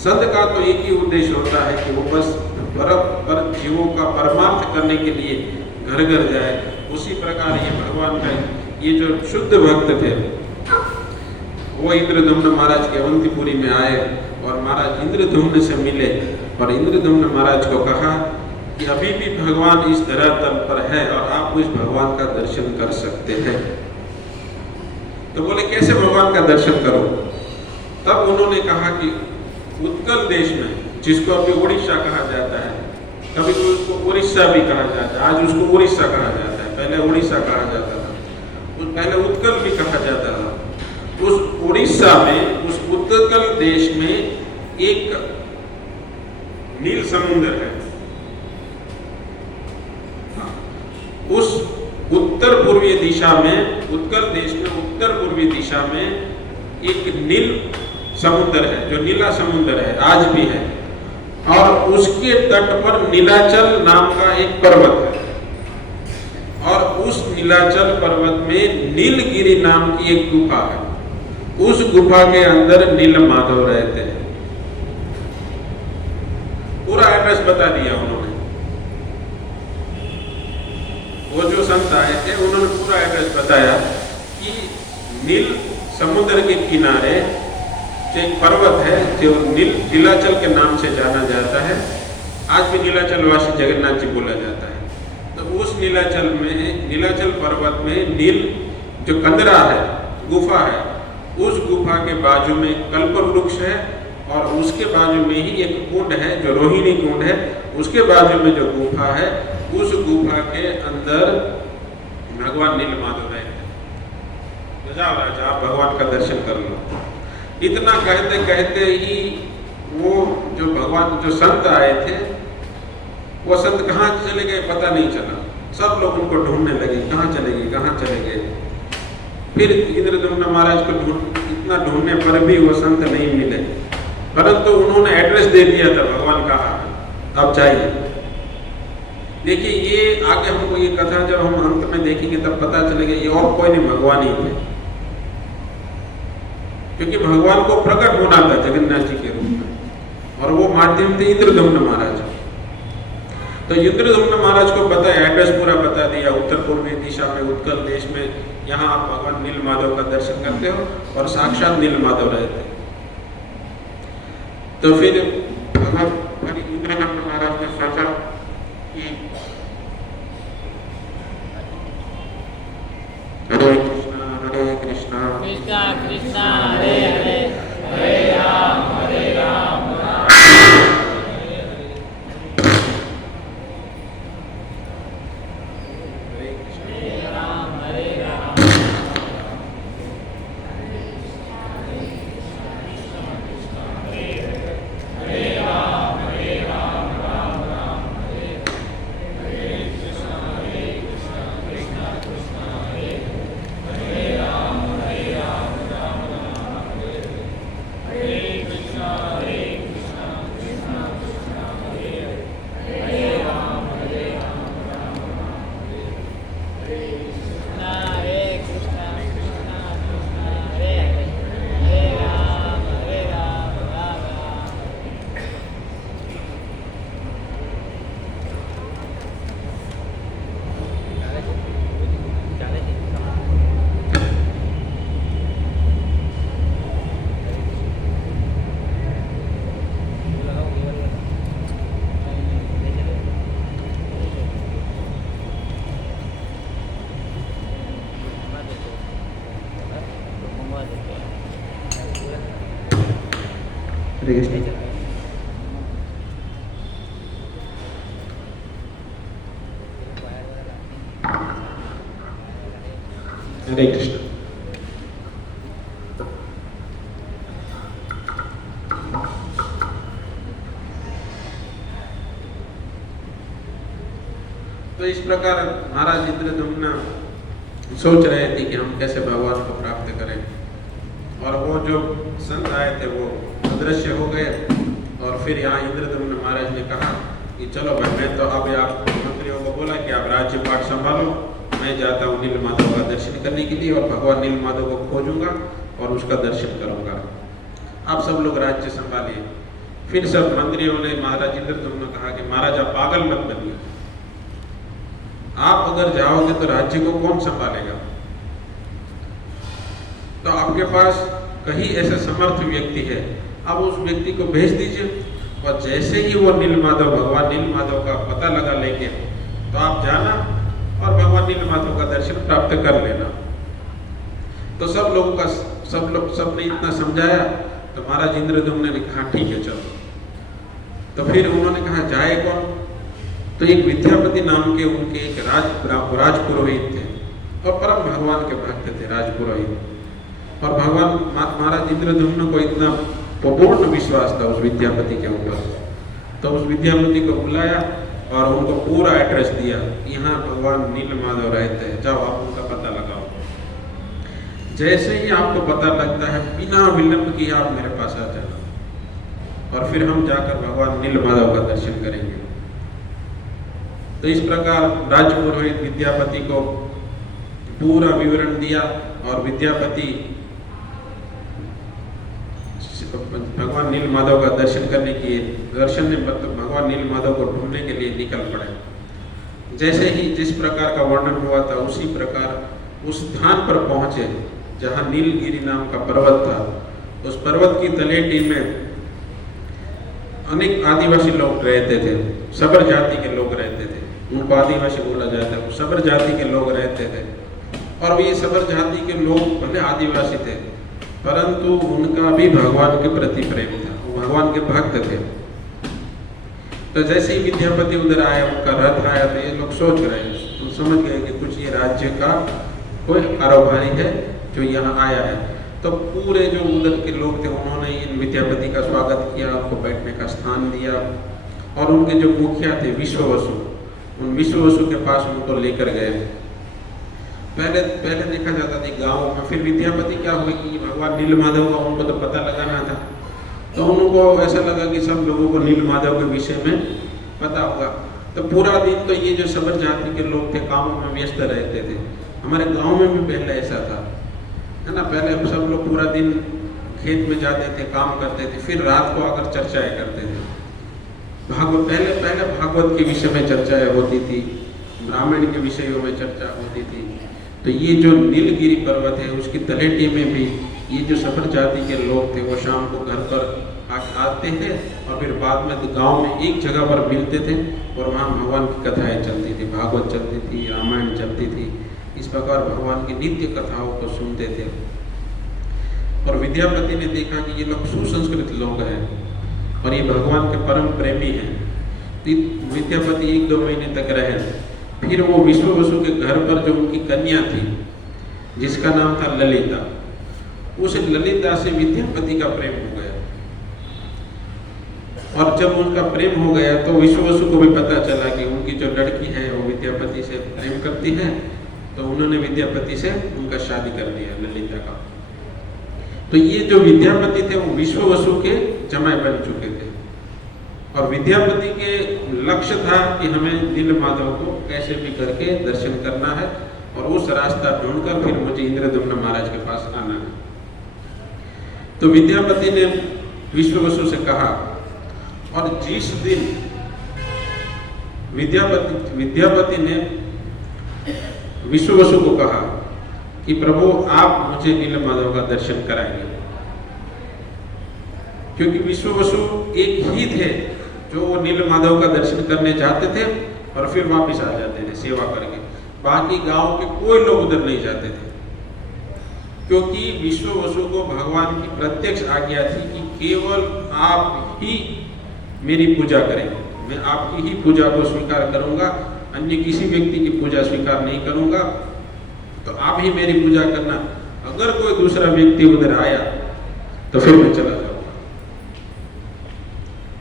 संत का तो एक ही उद्देश्य होता है कि वो बस पर जीवों का परमार्थ करने के लिए घर घर जाए। उसी प्रकार ये भगवान का ये जो शुद्ध भक्त थे, वो इंद्रधुम्न महाराज के अवंतीपुरी में आए और महाराज इंद्रधुम्न से मिले और इंद्रधुम्न महाराज को कहा कि अभी भी भगवान इस धरातल पर है और आप उस भगवान का दर्शन कर सकते हैं। तो बोले कैसे भगवान का दर्शन करो? तब उन्होंने कहा कि उत्कल देश में, जिसको अभी उड़ीसा कहा जाता है, कभी तो उसको उड़ीसा भी कहा जाता है, आज उसको उड़ीसा कहा जाता है, पहले उड़ीसा कहा जाता था, पहले उत्कल भी कहा जाता था। उस उड़ीसा में, उस उत्कल देश में एक नील समुद्र है। उस उत्तर पूर्वी दिशा में, उत्कल देश में उत्तर पूर्वी दिशा में एक नील समुद्र है, जो नीला समुद्र है, आज भी है। और उसके तट पर नीलाचल नाम का एक पर्वत है और उस नीलाचल पर्वत में नीलगिरी नाम की एक गुफा है। उस गुफा के अंदर नील माधव रहते हैं। पूरा एड्रेस बता दिया उन्होंने। वो जो संत आए थे उन्होंने पूरा एड्रेस बताया कि नील समुद्र के किनारे एक पर्वत है जो नीलाचल के नाम से जाना जाता है। आज भी नीलाचल वासी जगन्नाथ जी बोला जाता है। तो उस नीलाचल में, नीलाचल पर्वत में नील जो कंदरा है, गुफा है, उस गुफा के बाजू में कल्प वृक्ष है और उसके बाजू में ही एक कुंड है जो रोहिणी कुंड है। उसके बाजू में जो गुफा है, उस गुफा के अंदर भगवान नील माधव रहते हैं। जाओ राजा, आप भगवान का दर्शन कर लो। इतना कहते कहते ही वो जो भगवान, जो संत आए थे, वो संत कहाँ चले गए पता नहीं चला। सब लोग उनको ढूंढने लगे, कहाँ चले गए, कहाँ चले गए। फिर इंद्रधुम्न महाराज को इतना ढूंढने पर भी वो संत नहीं मिले, परंतु उन्होंने एड्रेस दे दिया था भगवान कहा, अब जाइए। देखिए ये आगे हमको ये कथा जब हम अंत में देखेंगे तब पता चलेगा ये और कोई नहीं, भगवान ही थे। क्योंकि भगवान को प्रकट होना था जगन्नाथ जी के रूप में और वो माध्यम थे इंद्रधुम्न महाराज। तो इंद्रधुम्न महाराज को बताया, एड्रेस पूरा बता दिया, उत्तर पूर्वी दिशा में उत्कल देश में, यहाँ आप भगवान नील माधव का दर्शन करते हो और साक्षात नील माधव रहते। तो फिर भगवान इंद्रधुम्न महाराज ने सोचा कि हरे कृष्णा कृष्णा कृष्णा हरे हरे, हरे राम राम हरे कृष्ण। हरे कृष्ण। तो इस प्रकार महाराज इंद्रद्युम्न सोच रहे थे कि हम कैसे भगवान को प्राप्त करें, और वो जो संत आए थे वो अदृश्य हो गए। और फिर यहाँ इंद्रद्युम्न महाराज ने कहा कि चलो भाई, मैं तो अब आप मंत्रियों को बोला कि आप राज्य पाठ संभालो, मैं जाता हूँ नील माधव का दर्शन करने के लिए और भगवान नील माधव को खोजूंगा और उसका दर्शन करूंगा। आप सब लोग राज्य संभालिए। फिर सब मंत्रियों ने महाराज इंद्रद्युम्न कहा कि महाराज आप पागल मत बनिए, आप अगर जाओगे तो राज्य को कौन संभालेगा? तो आपके पास कहीं ऐसा समर्थ व्यक्ति है, आप उस व्यक्ति को भेज दीजिए, और जैसे ही वो नील माधव भगवान नील माधव का पता लगा लेंगे तो आप जाना और भगवान नील माधव का दर्शन प्राप्त कर लेना। तो सबने इतना समझाया तो महाराज इंद्रद्युम्न ने कहा ठीक है चलो। तो फिर उन्होंने कहा जाए कौन? तो एक विद्यापति नाम के उनके एक राजपुरोहित थे और परम भगवान के भक्त थे राजपुरोहित। और भगवान महाराज इंद्रद्युम्न को इतना पूर्ण विश्वास था उस विद्यापति के ऊपर, तो उस विद्यापति को बुलाया और उनको पूरा एड्रेस दिया, यहाँ भगवान नील माधव रहते हैं, जाओ आप उनका पता लगाओ। जैसे ही आपको पता लगता है बिना विलंब किए आप मेरे पास आ जाना, और फिर हम जाकर भगवान नील माधव का दर्शन करेंगे। तो इस प्रकार राजपुरोहित विद्यापति को पूरा विवरण दिया, और विद्यापति भगवान नील माधव का दर्शन करने के भगवान नील माधव को ढूंढने के लिए निकल पड़े। जैसे ही जिस प्रकार का वर्णन हुआ था उसी प्रकार उस स्थान पर पहुंचे जहां नीलगिरी नाम का पर्वत था। उस पर्वत की तलेटी में अनेक आदिवासी लोग रहते थे, सबर जाति के लोग रहते थे, उनको आदिवासी बोला जाता है। सबर जाति के लोग रहते थे, और ये सबर जाति के लोग भले आदिवासी थे परंतु उनका भी भगवान के प्रति प्रेम था, वो भगवान के भक्त थे। तो जैसे ही विद्यापति उधर आया, उनका रथ आया, तो ये लोग सोच रहे, तो समझ गए कि कुछ ये राज्य का कोई कारोबारी है जो यहाँ आया है। तो पूरे जो उधर के लोग थे उन्होंने इन विद्यापति का स्वागत किया, उनको बैठने का स्थान दिया, और उनके जो मुखिया थे विश्ववसु, उन विश्ववसु के पास उनको लेकर गए। पहले देखा जाता था गाँव में, फिर विद्यापति क्या हुआ कि भगवान नील माधव का उनको तो पता लगाना था, तो उनको ऐसा लगा कि सब लोगों को नील माधव के विषय में पता होगा। तो पूरा दिन तो ये जो सबर जाति के लोग थे कामों में व्यस्त रहते थे। हमारे गांव में भी पहले ऐसा था, है ना, पहले सब लोग पूरा दिन खेत में जाते थे, काम करते थे, फिर रात को आकर चर्चाएं करते थे। पहले भागवत के विषय में चर्चाएं होती थी, ब्राह्मण के विषयों में चर्चा होती थी। तो ये जो नीलगिरी पर्वत है उसकी तलेटी में भी ये जो सफर जाति के लोग थे वो शाम को घर पर आते थे, और फिर बाद में तो गांव में एक जगह पर मिलते थे और वहाँ भगवान की कथाएं चलती थी, भागवत चलती थी, रामायण चलती थी। इस प्रकार भगवान की नित्य कथाओं को सुनते थे। और विद्यापति ने देखा कि ये लोग सुसंस्कृत लोग हैं और ये भगवान के परम प्रेमी हैं। विद्यापति 1-2 महीने तक रहे। फिर वो विश्ववसु के घर पर जो उनकी कन्या थी जिसका नाम था ललिता, उस ललिता से विद्यापति का प्रेम हो गया। और जब उनका प्रेम हो गया तो विश्ववसु को भी पता चला कि उनकी जो लड़की है वो विद्यापति से प्रेम करती है, तो उन्होंने विद्यापति से उनका शादी कर दिया ललिता का। तो ये जो विद्यापति थे वो विश्ववसु के जमाई बन चुके थे, और विद्यापति के लक्ष्य था कि हमें नील माधव को कैसे भी करके दर्शन करना है, और उस रास्ता ढूंढकर फिर मुझे इंद्रद्युम्न महाराज के पास आना है। तो विद्यापति ने विश्ववसु से कहा, और जिस दिन विद्यापति ने विश्ववसु को कहा कि प्रभु आप मुझे नील माधव का दर्शन कराएंगे, क्योंकि विश्ववसु एक ही थे जो वो नील माधव का दर्शन करने जाते थे और फिर वापस आ जाते थे सेवा करके। बाकी गांव के कोई लोग उधर नहीं जाते थे, क्योंकि विश्ववसु को भगवान की प्रत्यक्ष आज्ञा थी कि केवल आप ही मेरी पूजा करेंगे, मैं आपकी ही पूजा को स्वीकार करूंगा, अन्य किसी व्यक्ति की पूजा स्वीकार नहीं करूंगा, तो आप ही मेरी पूजा करना। अगर कोई दूसरा व्यक्ति उधर आया तो फिर मैं चला जाऊंगा।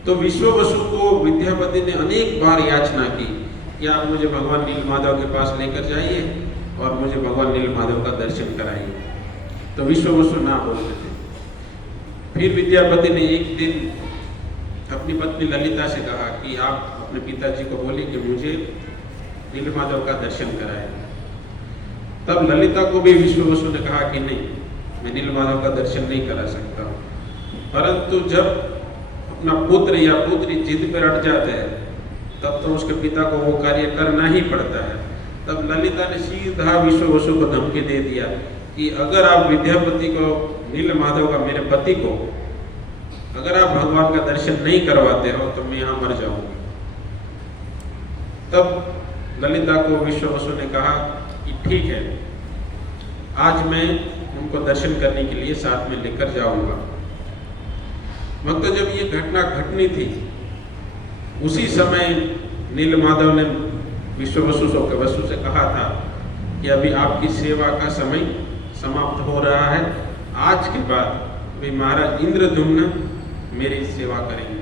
तो विश्ववसु को विद्यापति ने अनेक बार याचना की कि आप मुझे भगवान नीलमाधव के पास लेकर जाइए और मुझे भगवान नीलमाधव का दर्शन कराइए। तो विश्ववसु ना बोलते थे। फिर विद्यापति ने एक दिन अपनी पत्नी ललिता से कहा कि आप अपने पिताजी को बोलिए कि मुझे नीलमाधव का दर्शन कराए। तब ललिता को भी विश्ववसु ने कहा कि नहीं, मैं नीलमाधव का दर्शन नहीं करा सकता। परंतु जब अपना पुत्र या पुत्री जिद पर अट जाते हैं तब तो उसके पिता को वो कार्य करना ही पड़ता है। तब ललिता ने सीधा विश्ववसु को धमकी दे दिया कि अगर आप विद्यापति को, नीलमाधव का, मेरे पति को, अगर आप भगवान का दर्शन नहीं करवाते हो तो मैं यहाँ मर जाऊंगी। तब ललिता को विश्ववसु ने कहा कि ठीक है, आज मैं उनको दर्शन करने के लिए साथ में लेकर जाऊंगा। मतलब जब ये घटना घटनी थी उसी समय नीलमाधव ने विश्ववसु से कहा था कि अभी आपकी सेवा का समय समाप्त हो रहा है, आज के बाद अभी महाराज इंद्रद्युम्न मेरी सेवा करेंगे।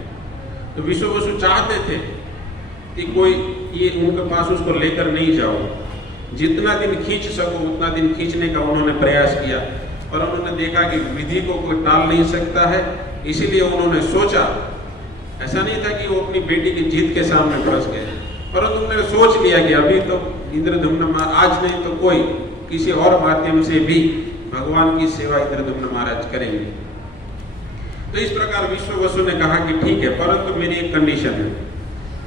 तो विश्ववसु चाहते थे कि कोई ये उनके पास उसको लेकर नहीं जाओ, जितना दिन खींच सको उतना दिन खींचने का उन्होंने प्रयास किया, और उन्होंने देखा कि विधि को कोई टाल नहीं सकता है। इसीलिए उन्होंने सोचा, ऐसा नहीं था कि वो अपनी बेटी की जिद के सामने फंस गए, परंतु उन्होंने सोच लिया कि अभी तो इंद्रद्युम्न आज नहीं तो कोई किसी और माध्यम से भी भगवान की सेवा इंद्रद्युम्न महाराज करेंगे। तो इस प्रकार विश्ववसु ने कहा कि ठीक है, परंतु मेरी एक कंडीशन है,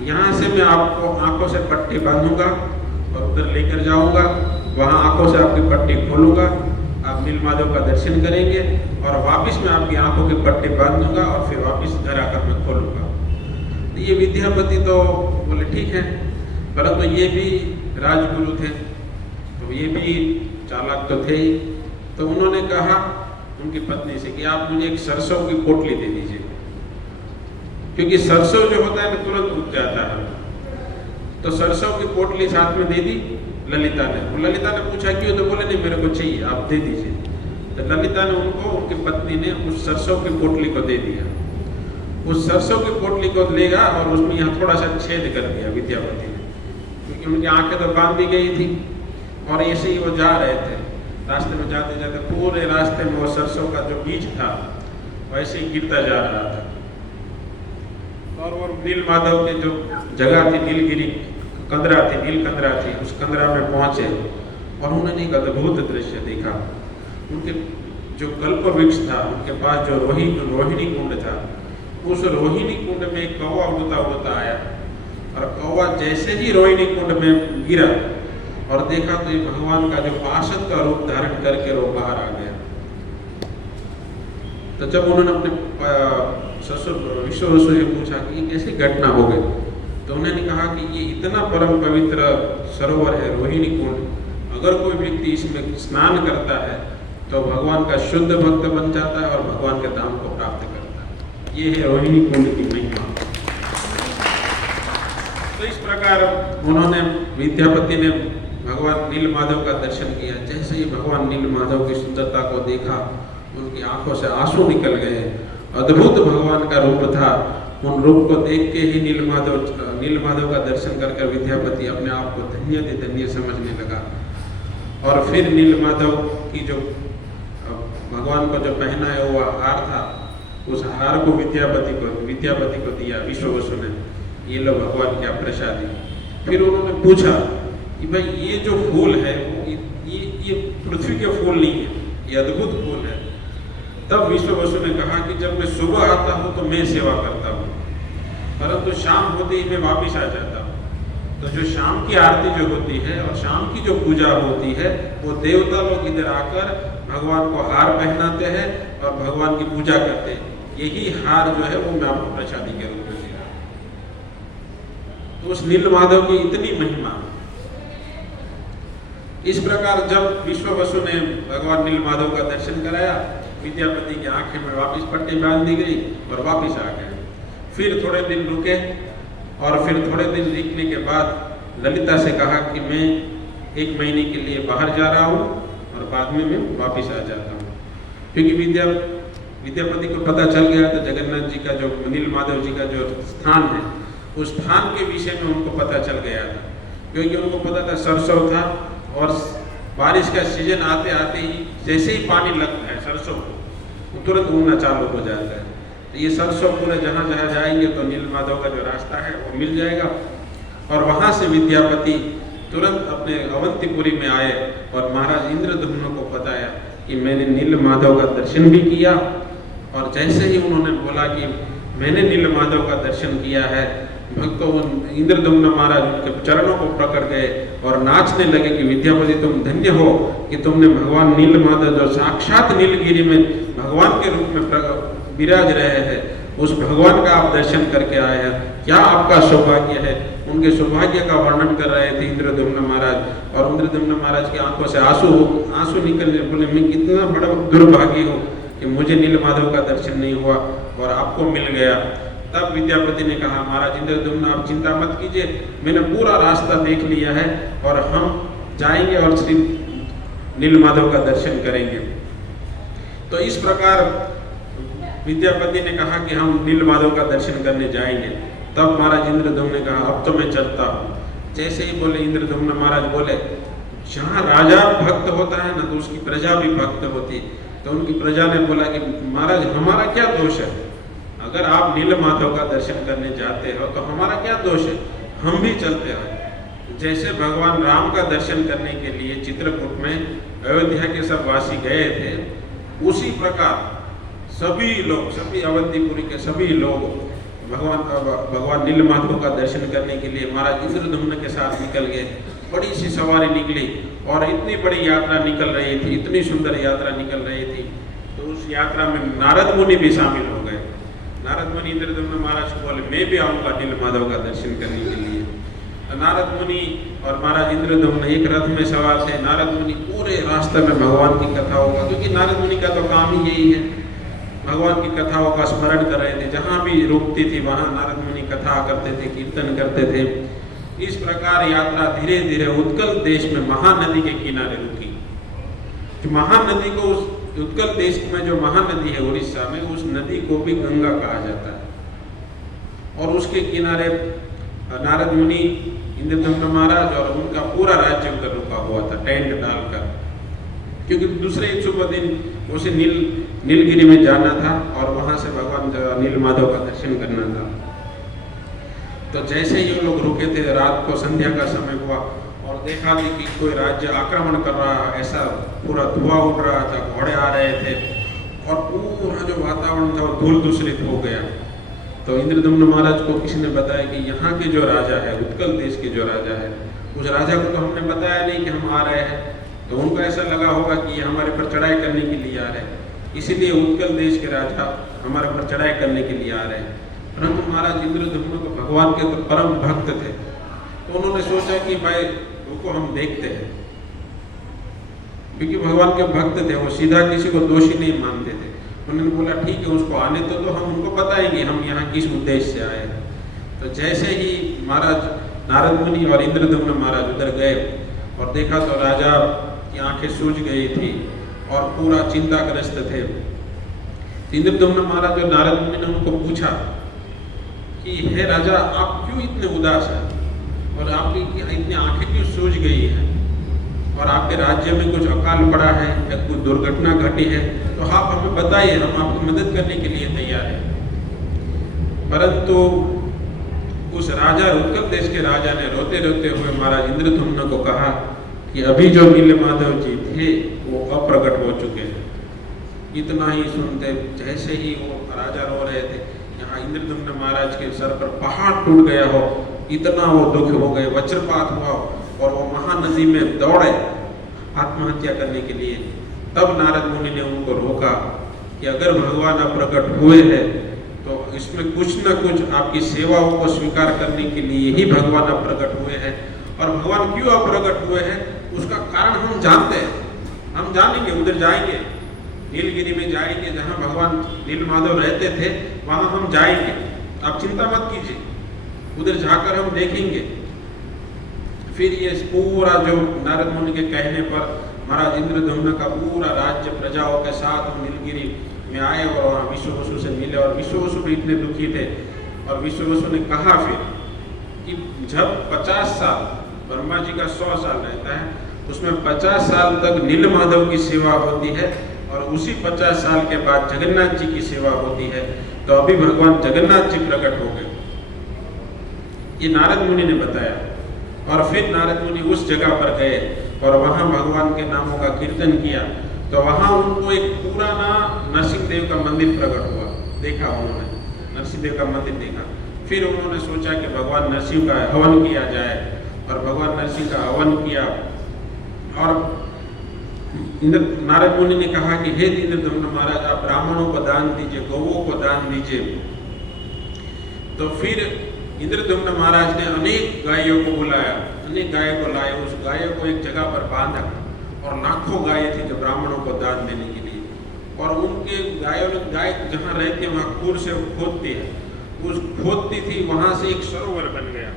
यहाँ से मैं आपको आंखों से पट्टी बांधूंगा और उधर लेकर जाऊंगा, वहाँ आंखों से आपकी पट्टी खोलूंगा, आप नीलमाधव का दर्शन करेंगे और वापस मैं आपकी आंखों की पट्टी बांध दूंगा और फिर वापस घर आकर मैं खोलूंगा। तो ये विद्यापति तो बोले ठीक है, परंतु ये भी राजगुरु थे, तो ये भी चालाक तो थे ही। तो उन्होंने कहा उनकी पत्नी से कि आप मुझे एक सरसों की पोटली दे दीजिए, क्योंकि सरसों जो होता है तुरंत उग जाता है। तो सरसों की पोटली साथ में दे दी ललिता ने। ललिता ने पूछा क्यों, तो बोले नहीं मेरे को चाहिए, आप दे दीजिए। तो ललिता ने उनको, उनकी पत्नी ने उस सरसों की पोटली को दे दिया। उस सरसों की पोटली को लेगा और उसमें यहाँ थोड़ा सा छेद कर दिया विद्यापति ने, क्योंकि उनकी आंखें तो बांध दी गई थी और ऐसे ही वो जा रहे थे। रास्ते में जाते जाते पूरे रास्ते में वो सरसों का जो बीज था वैसे ही गिरता जा रहा था। और वो नीलमाधव के जो जगह थी, नीलगिरी कंदरा थी, नील कंदरा थी, उस कंदरा में पहुंचे और उन्होंने एक अद्भुत दृश्य देखा। उनके जो कल्प वृक्ष था, उनके पास जो रोहिणी कुंड था, उस रोहिणी कुंड में एक कौवा उड़ता उड़ता आया और कौवा जैसे ही रोहिणी कुंड में गिरा और देखा तो ये भगवान का जो पार्षद का रूप धारण करके वो बाहर आ गया। तो जब उन्होंने अपने ससुर विश्ववसु से पूछा कि ये कैसी घटना हो गई, तो उन्होंने कहा कि ये इतना परम पवित्र सरोवर है रोहिणी कुंड, अगर कोई व्यक्ति इसमें स्नान करता है तो भगवान का शुद्ध भक्त बन जाता है और भगवान के धाम को प्राप्त करता है। ये है रोहिणी कुंड की महिमा। तो इस प्रकार उन्होंने, विद्यापति ने भगवान नीलमाधव का दर्शन किया। जैसे ही भगवान नीलमाधव की सुंदरता को देखा, उनकी आंखों से आंसू निकल गए। अद्भुत भगवान का रूप था। उन रूप को देख के ही नीलमाधव का दर्शन कर विद्यापति अपने आप को धन्य समझने लगा। और फिर नीलमाधव की जो भगवान को जो पहनाया हुआ हार था, उस हार को विद्यापति को दिया विश्ववसु ने, ये लो भगवान क्या प्रसादी। फिर उन्होंने पूछा कि भाई ये जो फूल है ये पृथ्वी के फूल नहीं है, ये अद्भुत फूल है। तब विश्ववसु ने कहा कि जब मैं सुबह आता हूँ तो मैं सेवा करता हूँ, परंतु शाम होते ही मैं वापिस आ जाता हूँ। तो जो शाम की आरती जो होती है और शाम की जो पूजा होती है, वो देवता लोग इधर आकर भगवान को हार पहनाते हैं और भगवान की पूजा करते हैं। यही हार जो है वो मैं आपको प्रसादी के रूप में दे रहा हूँ। तो उस नीलमाधव की इतनी महिमा। इस प्रकार जब विश्ववसु ने भगवान नीलमाधव का दर्शन कराया विद्यापति की आंखें में वापस पट्टी बांध दी गई और वापस आ गए। फिर थोड़े दिन रुके और फिर थोड़े दिन रुकने के बाद ललिता से कहा कि मैं 1 महीने के लिए बाहर जा रहा हूँ और बाद में मैं वापस आ जाता हूँ। क्योंकि विद्यापति को पता चल गया था जगन्नाथ जी का जो नील माधव जी का जो स्थान है, उस स्थान के विषय में उनको पता चल गया था। क्योंकि उनको पता था सरसों था और बारिश का सीजन आते आते ही जैसे ही पानी लगता है सरसों को तुरंत उगना चालू हो जाता है। तो ये सरसों पूरे जहाँ जहाँ जाएंगे तो नील माधव का जो रास्ता है वो मिल जाएगा। और वहाँ से विद्यापति तुरंत अपने अवंतीपुरी में आए और महाराज इंद्रद्युम्न को बताया कि मैंने नील माधव का दर्शन भी किया। और जैसे ही उन्होंने बोला कि मैंने नील माधव का दर्शन किया है, भक्तों इंद्रद्युम्न महाराज उनके चरणों को पकड़ गए और नाचने लगे कि विद्यापति तुम धन्य हो कि तुमने भगवान नील माधव जो साक्षात नीलगिरी में भगवान के रूप में विराज रहे हैं, उस भगवान का आप दर्शन करके आए हैं, क्या आपका सौभाग्य है। उनके सौभाग्य का वर्णन कर रहे थे इंद्रद्युम्न महाराज। और इंद्रद्युम्न महाराज की आंखों से आंसू निकलने, बोले मैं कितना बड़ा दुर्भाग्य हूँ कि मुझे नील माधव का दर्शन नहीं हुआ और आपको मिल गया। तब विद्यापति ने कहा महाराज इंद्रद्युम्न आप चिंता मत कीजिए, मैंने पूरा रास्ता देख लिया है और हम जाएंगे और श्री नील माधव का दर्शन करेंगे। तो इस प्रकार विद्यापति ने कहा कि हम नील माधव का दर्शन करने जाएंगे। तब महाराज इंद्रद्युम्न ने कहा अब तो मैं चलता हूँ। जैसे ही बोले इंद्रद्युम्न महाराज बोले जहाँ राजा भक्त होता है ना तो उसकी प्रजा भी भक्त होती। तो उनकी प्रजा ने बोला कि महाराज हमारा क्या दोष है, अगर आप नील माधव का दर्शन करने जाते हो तो हमारा क्या दोष है, हम भी चलते हैं। जैसे भगवान राम का दर्शन करने के लिए चित्रकूट में अयोध्या के सब वासी गए थे, उसी प्रकार सभी लोग, सभी अवंतीपुरी के सभी लोग भगवान नील माधव का दर्शन करने के लिए महाराज इंद्रद्युम्न के साथ निकल गए। बड़ी सी सवारी निकली और इतनी बड़ी यात्रा निकल रही थी, इतनी सुंदर यात्रा निकल रही थी। तो उस यात्रा में नारद मुनि भी शामिल हो गए। नारद मुनि इंद्रद्युम्न महाराज को बोले मैं भी आऊँगा नील माधव का दर्शन करने के लिए। नारद मुनि और महाराज इंद्रद्युम्न एक रथ में सवार थे। नारद मुनि पूरे रास्ते में भगवान की कथाओं का, क्योंकि नारद मुनि का तो काम ही यही है, भगवान की कथाओं का स्मरण कर रहे थे। जहाँ भी रुकती थी वहाँ नारद मुनि कथा करते थे, कीर्तन करते थे। इस प्रकार यात्रा धीरे धीरे उत्कल देश में महानदी के किनारे रुकी। जो महानदी को, उस उत्कल देश में जो महानदी है उड़ीसा में, उस नदी को भी गंगा कहा जाता है। और उसके किनारे नारद मुनि, इंद्रद्युम्न महाराज और उनका पूरा राज्य उधर रुका हुआ था टेंट डालकर, क्योंकि दूसरे शुभ दिन उसे नीलगिरी में जाना था और वहां से भगवान नील माधव का दर्शन करना था। तो जैसे ही लोग रुके थे, रात को संध्या का समय हुआ और देखा थी कि कोई राज्य आक्रमण कर रहा है, ऐसा पूरा धुआं उड़ रहा था, घोड़े आ रहे थे और पूरा जो वातावरण था वो धूल दूषित हो गया। तो इंद्रद्युम्न महाराज को किसी ने बताया कि यहाँ के जो राजा है, उत्कल देश के जो राजा है, उस राजा को तो हमने बताया नहीं कि हम आ रहे हैं। तो उनको ऐसा लगा होगा कि ये हमारे पर चढ़ाई करने के लिए आ रहे हैं, इसीलिए उत्कल देश के राजा हमारे पर चढ़ाई करने के लिए आ रहे हैं। परंतु महाराज इंद्रद्युम्न को भगवान के तो परम भक्त थे, तो उन्होंने सोचा कि भाई उनको हम देखते हैं, क्योंकि भगवान के भक्त थे, वो सीधा किसी को दोषी नहीं मानते थे। उन्होंने बोला ठीक है उसको आने तो हम उनको बताएंगे हम यहाँ किस उद्देश्य से आए। तो जैसे ही महाराज नारद मुनि और इंद्रद्युम्न महाराज उधर गए और देखा तो राजा की आंखें सूज गई थी और पूरा चिंताग्रस्त थे। इंद्रद्युम्न महाराज और नारद मुनि ने उनको पूछा कि हे राजा आप क्यों इतने उदास हैं और आपकी इतनी आंखें क्यों सूज गई हैं और आपके राज्य में कुछ अकाल पड़ा है या कुछ दुर्घटना घटी है, तो आप हमें बताइए, हम आपकी मदद करने के लिए तैयार हैं। परंतु उस राजा, उत्कल देश के राजा ने रोते रोते हुए महाराज इंद्रद्युम्न को कहा कि अभी जो नील माधव जी थे वो अप्रकट हो चुके हैं। इतना ही सुनते जैसे ही वो राजा रो रहे थे, यहाँ इंद्रद्युम्न महाराज के सर पर पहाड़ टूट गया हो, इतना वो दुख हो गए, वज्रपात हुआ और वो महानदी में दौड़े आत्महत्या करने के लिए। तब नारद मुनि ने उनको रोका कि अगर भगवान अप्रकट हुए हैं तो इसमें कुछ न कुछ आपकी सेवाओं को स्वीकार करने के लिए ही भगवान अप्रकट हुए हैं। और भगवान क्यों अप्रकट हुए हैं उसका कारण हम जानते हैं, हम जानेंगे, उधर जाएंगे। नीलगिरी में जाएंगे, जहाँ भगवान नील माधव रहते थे वहाँ हम जाएंगे, आप चिंता मत कीजिए, उधर जाकर हम देखेंगे। फिर ये पूरा जो नारद मुनि के कहने पर महाराज इंद्रद्युम्न का पूरा राज्य प्रजाओं के साथ हम नीलगिरी में आए और वहाँ विश्ववसु से मिले। और विश्ववसु भी इतने दुखी थे और विश्ववसु ने कहा फिर कि जब 50 साल, ब्रह्मा जी का 100 साल रहता है, उसमें 50 साल तक नील माधव की सेवा होती है और उसी 50 साल के बाद जगन्नाथ जी की सेवा होती है, तो अभी भगवान जगन्नाथ जी प्रकट हो गए। ये नारद मुनि ने बताया। और फिर नारद मुनि उस जगह पर गए और वहाँ भगवान के नामों का कीर्तन किया, तो वहाँ उनको एक पुराना नरसिंह देव का मंदिर प्रकट हुआ, देखा उन्होंने, नरसिंह देव का मंदिर देखा। फिर उन्होंने सोचा कि भगवान नरसिंह का हवन किया जाए और भगवान नरसिंह का हवन किया। और नारद मुनि ने कहा कि हे इंद्रद्युम्न महाराज, आप ब्राह्मणों को दान दीजिए, गौओं को दान दीजिए। तो फिर इंद्रद्युम्न महाराज ने अनेक गायों को बुलाया, अनेक गायों को लाए, उस गायों को एक जगह पर बांधा और लाखों गायें थी जो ब्राह्मणों को दान देने के लिए। और उनके गाय जहाँ रहती है वहाँ खूर से खोदती है, उस खोदती थी, वहां से एक सरोवर बन गया।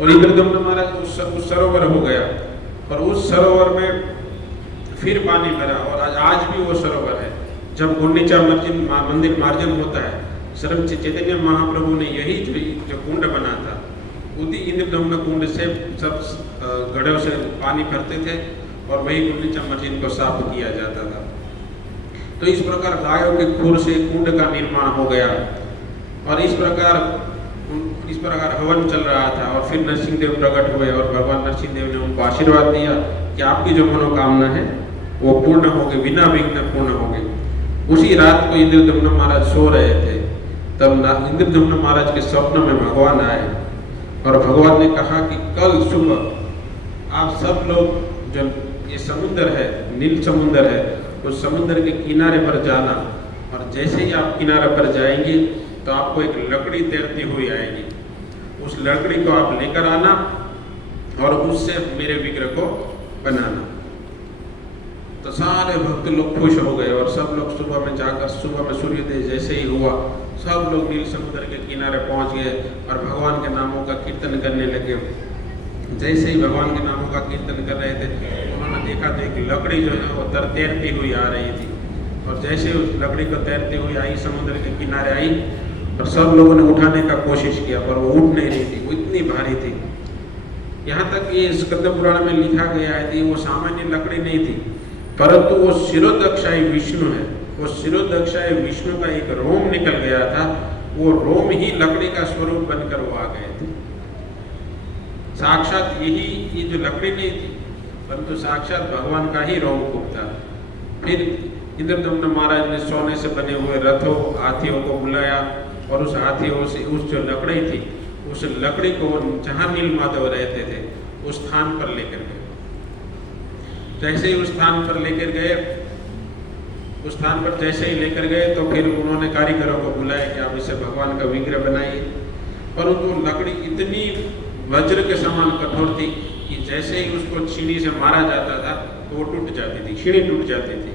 और इंद्रद्युम्न महाराज उस सरोवर हो गया और उस सरोवर में फिर पानी भरा और आज भी वो सरोवर है। जब गुंडीचा मंदिर मार्जन होता है, श्री चैतन्य महाप्रभु ने यही जो कुंड बना था, उसी इंद्रद्युम्न कुंड से सब घड़ों से पानी भरते थे और वही गुंडीचा मंदिर को साफ किया जाता था। तो इस प्रकार गायों के खुर से कुंड का निर्माण हो गया और इस प्रकार हवन चल रहा था। और फिर नरसिंह देव प्रकट हुए और भगवान नरसिंह देव ने उनको आशीर्वाद दिया कि आपकी जो मनोकामना है वो पूर्ण हो गई, बिना विघ्न पूर्ण हो गई। उसी रात को इंद्रद्युम्न महाराज सो रहे थे, तब इंद्रद्युम्न महाराज के स्वप्न में भगवान आए और भगवान ने कहा कि कल सुबह आप सब लोग, जो ये समुद्र है, नील समुद्र है, उस समुद्र के किनारे पर जाना और जैसे ही आप किनारे पर जाएंगे तो आपको एक लकड़ी तैरती हुई आएगी, उस लकड़ी को आप लेकर आना और उससे मेरे विग्रह को बनाना। तो सारे भक्त लोग खुश हो गए और सब लोग सुबह में जाकर, सुबह में सूर्योदय जैसे ही हुआ, सब लोग नील समुद्र के किनारे पहुंच गए और भगवान के नामों का कीर्तन करने लगे। जैसे ही भगवान के नामों का कीर्तन कर रहे थे, उन्होंने देखा तो एक लकड़ी जो है वो तैरती हुई आ रही थी और जैसे उस लकड़ी को तैरती हुई आई, समुद्र के किनारे आई और सब लोगों ने उठाने का कोशिश किया पर वो उठ नहीं रही थी, वो इतनी भारी थी। यहाँ तक ये स्कंद पुराण में लिखा गया है कि वो सामान्य लकड़ी नहीं थी, परंतु वो शिरोदक्षाई विष्णु है। वो शिरोदक्षाई विष्णु का एक रोम निकल गया था, वो रोम ही लकड़ी का स्वरूप बनकर वो आ गए थे। साक्षात ये जो लकड़ी नहीं थी, परंतु साक्षात भगवान का ही रोमकूप था। फिर इंद्रद्युम्न महाराज ने सोने से बने हुए रथों, हाथियों को बुलाया और उस हाथियों से उस जो लकड़ी थी, उस लकड़ी को जहाँ नील माधव रहते थे उस स्थान पर लेकर गए। जैसे ही उस स्थान पर लेकर गए, उस स्थान पर जैसे ही लेकर गए तो फिर उन्होंने कारीगरों को बुलाया कि आप इसे भगवान का विग्रह बनाइए। परंतु लकड़ी इतनी वज्र के समान कठोर थी कि जैसे ही उसको छीनी से मारा जाता था तो वो टूट जाती थी, छीनी टूट जाती थी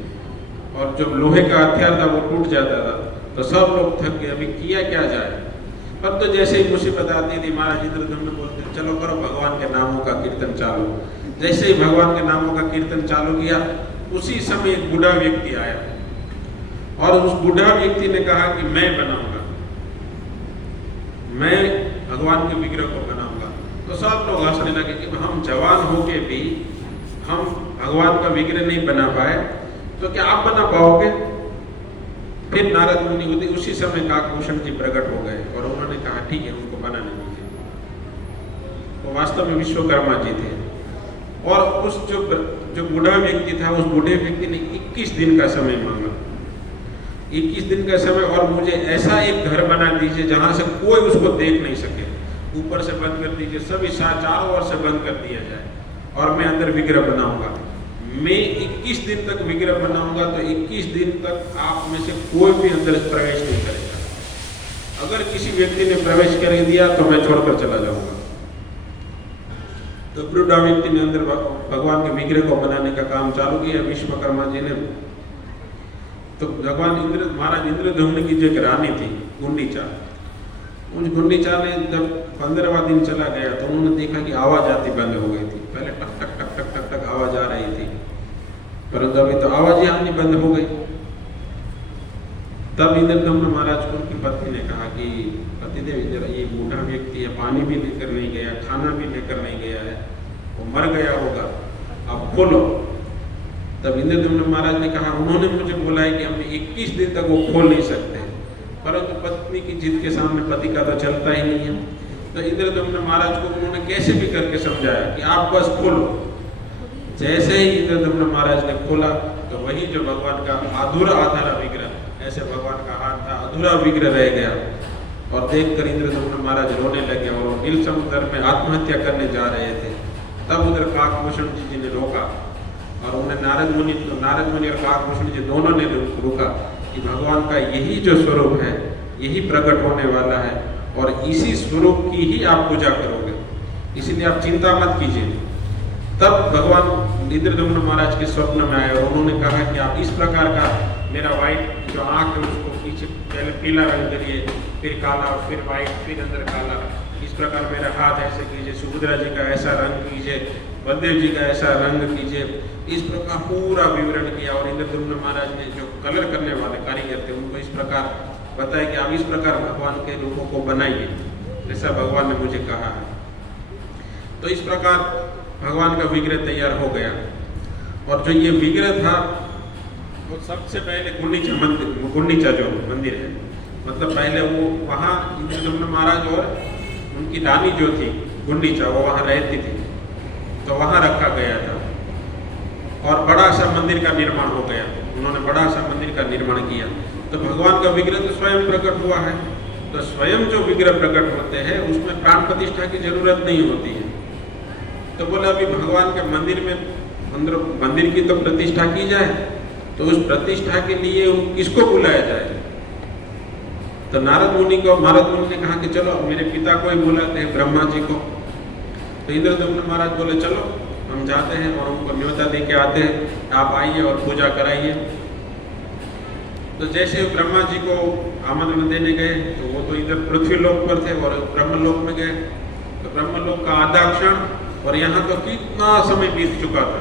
और जो लोहे का हथियार था वो टूट जाता था। तो सब लोग थक गए, अभी किया क्या जाए। पर तो जैसे ही मुसीबत आती थी, महाराज इंद्रद्युम्न बोलते चलो करो भगवान के नामों का कीर्तन चालू। जैसे ही भगवान के नामों का कीर्तन चालू किया, उसी समय एक बूढ़ा व्यक्ति आया और उस बूढ़ा व्यक्ति ने कहा कि मैं बनाऊंगा, मैं भगवान के विग्रह को बनाऊंगा। तो सब लोग हंसने लगे कि हम जवान होके भी हम भगवान का विग्रह नहीं बना पाए, तो क्या आप बना पाओगे? फिर नारद मुनि उसी समय काकभूषण जी प्रकट हो गए और उन्होंने कहा ठीक है, उनको बनाने दीजिए। वो वास्तव में विश्वकर्मा जी थे और उस जो बूढ़ा व्यक्ति था, उस बूढ़े व्यक्ति ने 21 दिन का समय मांगा, 21 दिन का समय, और मुझे ऐसा एक घर बना दीजिए जहां से कोई उसको देख नहीं सके, ऊपर से बंद कर दीजिए, सभी चारों ओर से बंद कर दिया जाए और मैं अंदर विग्रह बनाऊंगा। मैं 21 दिन तक विग्रह बनाऊंगा तो 21 दिन तक आप में से कोई भी अंदर प्रवेश नहीं करेगा। अगर किसी व्यक्ति ने प्रवेश कर दिया तो मैं छोड़कर चला जाऊंगा। तो बुढ़ा व्यक्ति ने अंदर भगवान के विग्रह को बनाने का काम चालू किया विश्वकर्मा जी ने। तो भगवान महाराज इंद्रद्युम्न की जो एक रानी थी गुंडीचा, उस गुंडीचा ने जब 15वां दिन चला गया तो उन्होंने देखा कि आवाज आती बंद हो गई थी। पहले टक टक टक टक टक टक आवाज आ रही थी, परंतु अभी तो आवाज ही आनी बंद हो गई। तब इंद्रद्युम्न महाराज को उनकी पत्नी ने कहा कि पतिदेव इधर ये बूढ़ा व्यक्ति है, पानी भी लेकर नहीं गया, खाना भी लेकर नहीं गया है, वो मर गया होगा, आप खोलो। तब इंद्रद्युम्न महाराज ने कहा उन्होंने मुझे बोला है कि हम 21 दिन तक वो खोल नहीं सकते, परंतु पत्नी की जिद के सामने पति का तो चलता ही नहीं है। तो इंद्रद्युम्न महाराज को उन्होंने कैसे भी करके समझाया कि आप बस खोलो। जैसे ही इंद्रद्युम्न महाराज ने खोला तो वही जो भगवान का आधा विग्रह, ऐसे भगवान का हाथ था, अधूरा विग्रह रह गया। और देखकर इंद्रद्युम्न महाराज रोने लगे और नील समुद्र में आत्महत्या करने जा रहे थे। तब उधर काकभूषण जी ने रोका और उन्हें नारद मुनि और काकभूषण जी दोनों ने रोका कि भगवान का यही जो स्वरूप है यही प्रकट होने वाला है और इसी स्वरूप की ही आप पूजा करोगे, इसलिए आप चिंता मत कीजिए। तब भगवान इंद्रद्युम्न महाराज के स्वप्न में आए और उन्होंने कहा कि आप इस प्रकार का मेरा वाइट जो आँख है उसको पीछे पहले पीला रंग करिए, फिर काला, फिर वाइट, फिर अंदर काला, इस प्रकार मेरा हाथ ऐसे कीजिए, सुभद्रा जी का ऐसा रंग कीजिए, बलदेव जी का ऐसा रंग कीजिए। इस प्रकार पूरा विवरण किया और इंद्रद्युम्न महाराज ने जो कलर करने वाले कारीगर थे उनको इस प्रकार बताया कि आप इस प्रकार भगवान के रूपों को बनाइए, जैसा भगवान ने मुझे कहा है। तो इस प्रकार भगवान का विग्रह तैयार हो गया। और जो ये विग्रह था वो सबसे पहले गुंडीचा जो मंदिर है, मतलब पहले वो वहाँ इंद्रद्युम्न महाराज और उनकी रानी जो थी गुंडीचा वो वहाँ रहती थी, तो वहाँ रखा गया था। और बड़ा सा मंदिर का निर्माण हो गया, उन्होंने बड़ा सा मंदिर का निर्माण किया। तो भगवान का विग्रह तो स्वयं प्रकट हुआ है, तो स्वयं जो विग्रह प्रकट होते हैं उसमें प्राण प्रतिष्ठा की जरूरत नहीं होती है। तो बोला अभी भगवान के मंदिर में अंदर मंदिर की तो प्रतिष्ठा की जाए, तो उस प्रतिष्ठा के लिए किसको बुलाया जाए। तो नारद मुनि ने कहा कि चलो मेरे पिता को ही बुलाते हैं, ब्रह्मा जी को। तो इंद्रद्युम्न महाराज बोले चलो हम जाते हैं और उनको न्योता दे के आते हैं, आप आइए और पूजा कराइए। तो जैसे ब्रह्मा जी को आमंत्रण देने गए तो वो तो इधर पृथ्वी लोक पर थे और ब्रह्मलोक में गए। तो ब्रह्मलोक का आधा क्षण और यहाँ तो कितना समय बीत चुका था,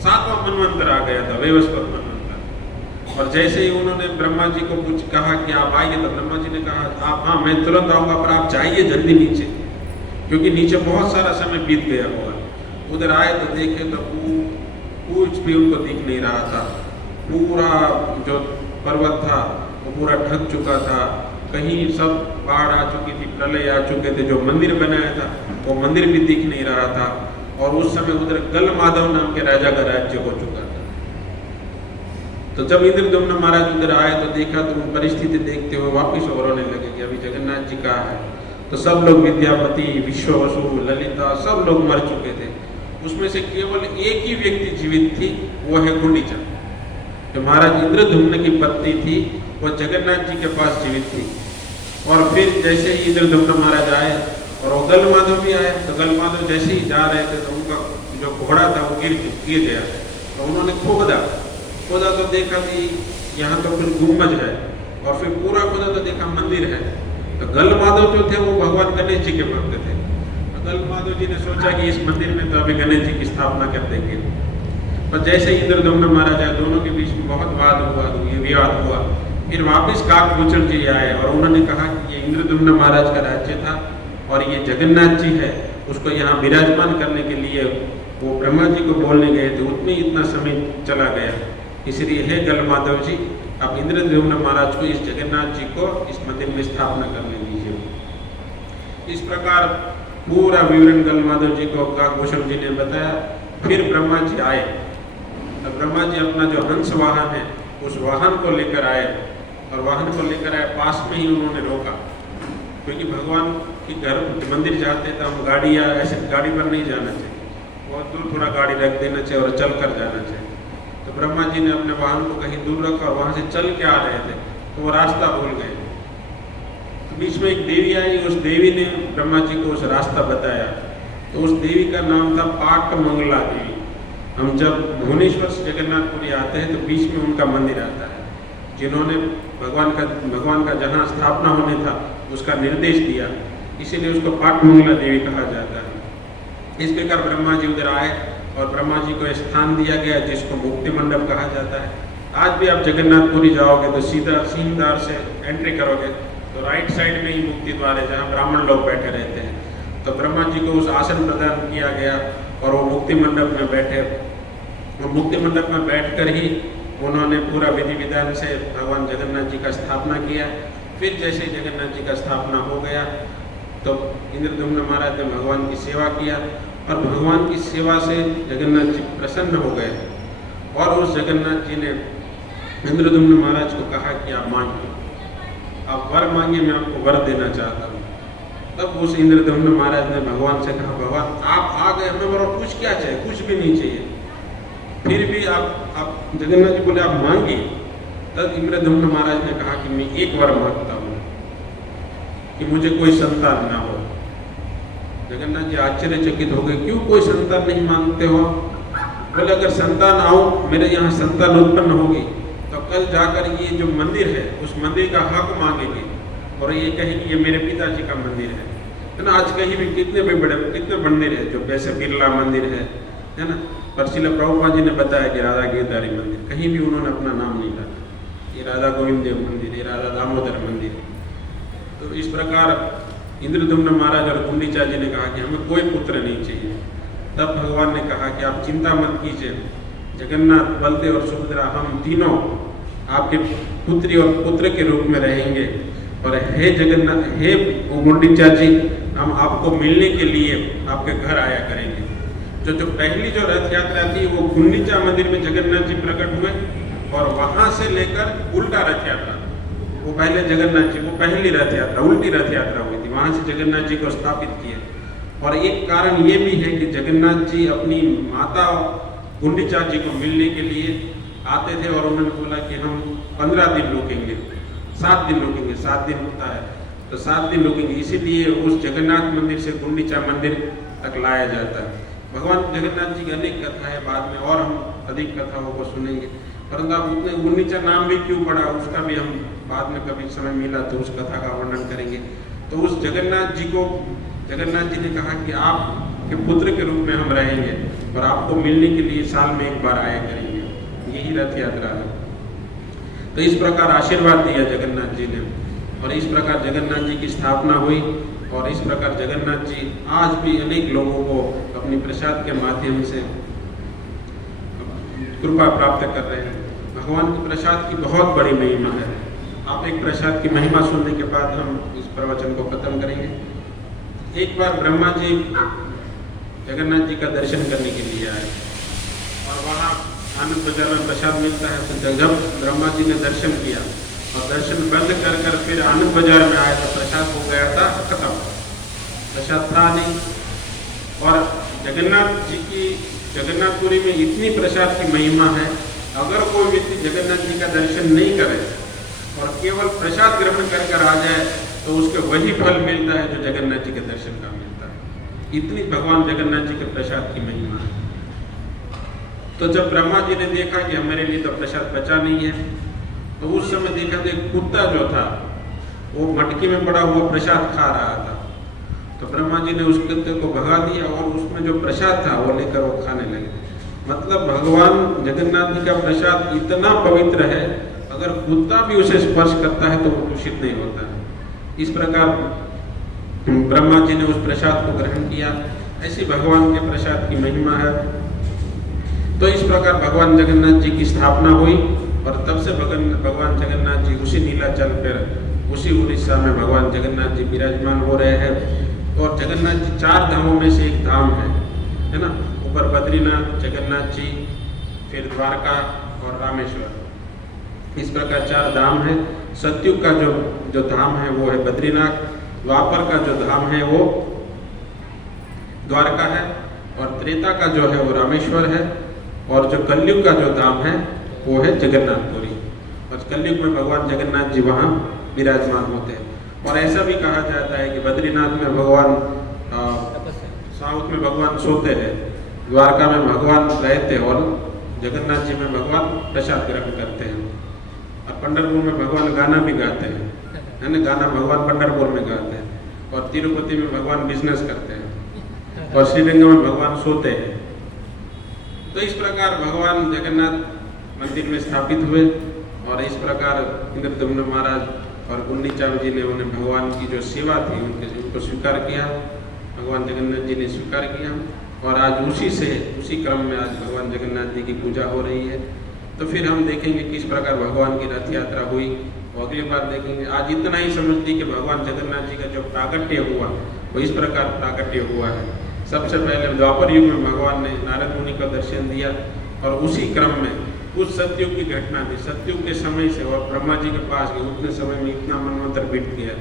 7वां मनवंतर आ गया था, वैवस्वत मनवंतर। और जैसे ही उन्होंने ब्रह्मा जी को कुछ कहा कि आप आइए, तो ब्रह्मा जी ने कहा आप हाँ मैं तुरंत आऊँगा, पर आप जाइए जल्दी नीचे, क्योंकि नीचे बहुत सारा समय बीत गया होगा। उधर आए तो देखे तो कुछ भी उनको दिख नहीं रहा था, पूरा जो पर्वत था वो पूरा ढक चुका था, कहीं सब बाढ़ आ चुकी थी, प्रलय आ चुके थे, जो मंदिर बनाया था वो मंदिर भी दिख नहीं रहा था। और उस समय उधर गलमाधव नाम के राजा का राज्य हो चुका था। तो जब इंद्रद्युम्न महाराज उधर आए तो देखा तो परिस्थिति देखते हुए वापिस रोने लगे कि अभी जगन्नाथ जी कहाँ है। तो सब लोग विद्यापति, विश्ववसु, ललिता सब लोग मर चुके थे, उसमें से केवल एक ही व्यक्ति जीवित थी, वो है गुंडीचा। जो महाराज इंद्रद्युम्न की पत्नी थी वो जगन्नाथ जी के पास जीवित थी। और फिर जैसे ही इंद्रद्युम्न महाराज आए और वो गलमाधव भी आया, तो गलमाधव जैसे ही जा रहे थे तो उनका जो घोड़ा था वो गिर गया। तो उन्होंने खोदा तो देखा कि यहाँ तो कुछ गुम्बज है, और फिर पूरा खोदा तो देखा मंदिर है। तो गलमाधव जो थे वो भगवान गणेश जी के भक्त थे। तो गलमाधव जी ने सोचा कि इस मंदिर में तो अभी गणेश जी की स्थापना कर देंगे। पर जैसे इंद्रद्युम्न महाराज आए, दोनों के बीच में बहुत विवाद हुआ। फिर वापस काकभूषण जी आए और उन्होंने कहा कि ये इंद्रद्युम्न महाराज का राज्य था और ये जगन्नाथ जी है, उसको यहाँ विराजमान करने के लिए वो ब्रह्मा जी को बोलने गए थे, उतने इतना समय चला गया। इसलिए हे गलमाधव जी, आप इंद्रद्युम्न महाराज को, इस जगन्नाथ जी को इस मंदिर में स्थापना करने दीजिए। इस प्रकार पूरा विवरण गलमाधव जी को काकभूषण जी ने बताया। फिर ब्रह्मा जी आए, तो ब्रह्मा जी अपना जो हंस वाहन है उस वाहन को लेकर आए, और वाहन को लेकर आए, पास में ही उन्होंने रोका, क्योंकि भगवान के घर मंदिर जाते तो हम गाड़ी या ऐसे गाड़ी पर नहीं जाना चाहिए, बहुत दूर थोड़ा गाड़ी रख देना चाहिए और चल कर जाना चाहिए। तो ब्रह्मा जी ने अपने वाहन को कहीं दूर रखा और वहाँ से चल के आ रहे थे तो वो रास्ता भूल गए। बीच में एक देवी आई, उस देवी ने ब्रह्मा जी को उस रास्ता बताया। तो उस देवी का नाम था पाट मंगला देवी। हम जब भुवनेश्वर से जगन्नाथपुरी आते हैं तो बीच में उनका मंदिर आता है, जिन्होंने भगवान का जहाँ स्थापना होने था उसका निर्देश दिया, इसीलिए उसको पाट मंगला देवी कहा जाता है। इस प्रकार ब्रह्मा जी उधर आए और ब्रह्मा जी को स्थान दिया गया जिसको मुक्ति मंडप कहा जाता है। आज भी आप जगन्नाथपुरी जाओगे तो सीधा सिंहद्वार से एंट्री करोगे तो राइट साइड में ही मुक्ति द्वार है, जहाँ ब्राह्मण लोग बैठे रहते हैं। तो ब्रह्मा जी को उस आसन प्रदान किया गया और वो मुक्ति मंडप में बैठे। और मुक्ति मंडप में बैठकर ही उन्होंने पूरा विधि विधान से भगवान जगन्नाथ जी का स्थापना किया। फिर जैसे जगन्नाथ जी का स्थापना हो गया तो इंद्रदुम्न महाराज ने भगवान की सेवा किया और भगवान की सेवा से जगन्नाथ जी प्रसन्न हो गए। और उस जगन्नाथ जी ने इंद्रदुम्न महाराज को कहा कि आप मांगिए, आप वर मांगिए, मैं आपको वर देना चाहता हूँ। तब उस इंद्रदुम्न महाराज ने भगवान से कहा, भगवान आप आ गए, हमें और कुछ क्या चाहिए, कुछ भी नहीं चाहिए, फिर भी आप जगन्नाथ जी बोले आप मांगिए। तब इंद्रदुम्न महाराज ने कहा कि मैं एक वर मांगता हूँ कि मुझे कोई संतान ना हो। जगन्नाथ जी आश्चर्यचकित हो गए, क्यों कोई संतान नहीं मांगते हो? बोले अगर संतान आओ, मेरे यहाँ संतान उत्पन्न होगी तो कल जाकर ये जो मंदिर है उस मंदिर का हक मांगेंगे और ये कहेंगे ये मेरे पिताजी का मंदिर है ना। आज कहीं भी कितने मंदिर है जो वैसे बिरला मंदिर है ना। पर श्रील प्रभुपाद जी ने बताया कि राधा गिरधारी मंदिर, कहीं भी उन्होंने अपना नाम नहीं डाला। ये राधा गोविंद देव मंदिर, ये राधा दामोदर मंदिर। तो इस प्रकार इंद्रदुम्न महाराज और गुंडीचा जी ने कहा कि हमें कोई पुत्र नहीं चाहिए। तब भगवान ने कहा कि आप चिंता मत कीजिए, जगन्नाथ, बलदेव और सुभद्रा हम तीनों आपके पुत्री और पुत्र के रूप में रहेंगे। और हे जगन्नाथ, हे गुंडीचा जी, हम आपको मिलने के लिए आपके घर आया करेंगे। जो पहली जो रथ यात्रा थी वो गुंडीचा मंदिर में जगन्नाथ जी प्रकट हुए और वहाँ से लेकर उल्टा रथ यात्रा, वो पहले जगन्नाथ जी, वो पहली रथ यात्रा, उल्टी रथ यात्रा हुई थी, वहाँ से जगन्नाथ जी को स्थापित किए। और एक कारण ये भी है कि जगन्नाथ जी अपनी माता गुंडीचा जी को मिलने के लिए आते थे और उन्होंने बोला कि हम 15 दिन रुकेंगे, 7 दिन रुकेंगे, 7 दिन होता है तो 7 दिन रुकेंगे। इसीलिए उस जगन्नाथ मंदिर से गुंडीचा मंदिर तक लाया जाता है। भगवान जगन्नाथ जी की अनेक कथाएं बाद में और हम अधिक कथाओं को सुनेंगे, परंतु आप उतने गुंडीचा नाम भी क्यों पड़ा उसका भी हम बाद में कभी समय मिला तो उस कथा का वर्णन करेंगे। तो उस जगन्नाथ जी को जगन्नाथ जी ने कहा कि आपके पुत्र के रूप में हम रहेंगे और आपको मिलने के लिए साल में एक बार आया करेंगे, यही रथ यात्रा है। तो इस प्रकार आशीर्वाद दिया जगन्नाथ जी ने और इस प्रकार जगन्नाथ जी की स्थापना हुई। और इस प्रकार जगन्नाथ जी आज भी अनेक लोगों को अपनी प्रसाद के माध्यम से कृपा प्राप्त कर रहे हैं। भगवान के प्रसाद की बहुत बड़ी महिमा है। आप एक प्रसाद की महिमा सुनने के बाद हम इस प्रवचन को खत्म करेंगे। एक बार ब्रह्मा जी जगन्नाथ जी का दर्शन करने के लिए आए और वहाँ आनंद बाजार में प्रसाद मिलता है। तो जब ब्रह्मा जी ने दर्शन किया और दर्शन बंद कर फिर आनंद बाजार में आए तो प्रसाद हो गया था खत्म, प्रसाद था नहीं। और जगन्नाथ जी की जगन्नाथपुरी में इतनी प्रसाद की महिमा है, अगर कोई व्यक्ति जगन्नाथ जी का दर्शन नहीं करे और केवल प्रसाद ग्रहण कर आ जाए तो उसके वही फल मिलता है जो जगन्नाथ जी के दर्शन का मिलता है। इतनी भगवान जगन्नाथ जी के प्रसाद की महिमा है। तो जब ब्रह्मा जी ने देखा कि हमारे लिए तो प्रसाद बचा नहीं है, तो उस समय देखा तो एक कुत्ता जो था वो मटकी में पड़ा हुआ प्रसाद खा रहा था। तो ब्रह्मा जी ने उस कुत्ते को भगा दिया और उसमें जो प्रसाद था वो लेकर वो खाने लगे। मतलब भगवान जगन्नाथ जी का प्रसाद इतना पवित्र है, अगर कुत्ता भी उसे स्पर्श करता है तो वो दूषित नहीं होता है। इस प्रकार ब्रह्मा जी ने उस प्रसाद को ग्रहण किया। ऐसी भगवान के प्रसाद की महिमा है। तो इस प्रकार भगवान जगन्नाथ जी की स्थापना हुई और तब से भगवान जगन्नाथ जी उसी नीलाचल पर, उसी उड़ीसा में भगवान जगन्नाथ जी विराजमान हो रहे हैं। और जगन्नाथ जी 4 धामों में से एक धाम है ना। ऊपर बद्रीनाथ, जगन्नाथ जी, फिर द्वारका और रामेश्वर, इस प्रकार 4 धाम है। सतयुग का जो धाम है वो है बद्रीनाथ, द्वापर का जो धाम है वो द्वारका है और त्रेता का जो है वो रामेश्वर है और जो कलयुग का जो धाम है वो है जगन्नाथपुरी। और कलयुग में भगवान जगन्नाथ जी वहाँ विराजमान होते हैं। और ऐसा भी कहा जाता है कि बद्रीनाथ में भगवान साउथ में भगवान सोते हैं, द्वारका में भगवान रहते हैं और जगन्नाथ जी में भगवान प्रसाद ग्रहण करते हैं। और पंढरपुर में भगवान गाना भी गाते हैं, है ना, गाना भगवान पंढरपुर में गाते हैं। और तिरुपति में भगवान बिजनेस करते हैं और श्रीरंग में भगवान सोते हैं। तो इस प्रकार भगवान जगन्नाथ मंदिर में स्थापित हुए और इस प्रकार इंद्रदम्न महाराज और गुंडीचाव जी ने उन्हें भगवान की जो सेवा थी उनको स्वीकार किया, भगवान जगन्नाथ जी ने स्वीकार किया। और आज उसी क्रम में आज भगवान जगन्नाथ जी की पूजा हो रही है। तो फिर हम देखेंगे किस प्रकार भगवान की रथ यात्रा हुई और अगली बार देखेंगे। आज इतना ही समझ ली कि भगवान जगन्नाथ जी का जो प्राकट्य हुआ वो इस प्रकार प्राकट्य हुआ है। सबसे पहले द्वापर युग में भगवान ने नारद मुनि का दर्शन दिया और उसी क्रम में कुछ सतयुग की घटना थी। सतयुग के समय से और ब्रह्मा जी के पास गए, उतने समय में इतना मनवंतर बीत गया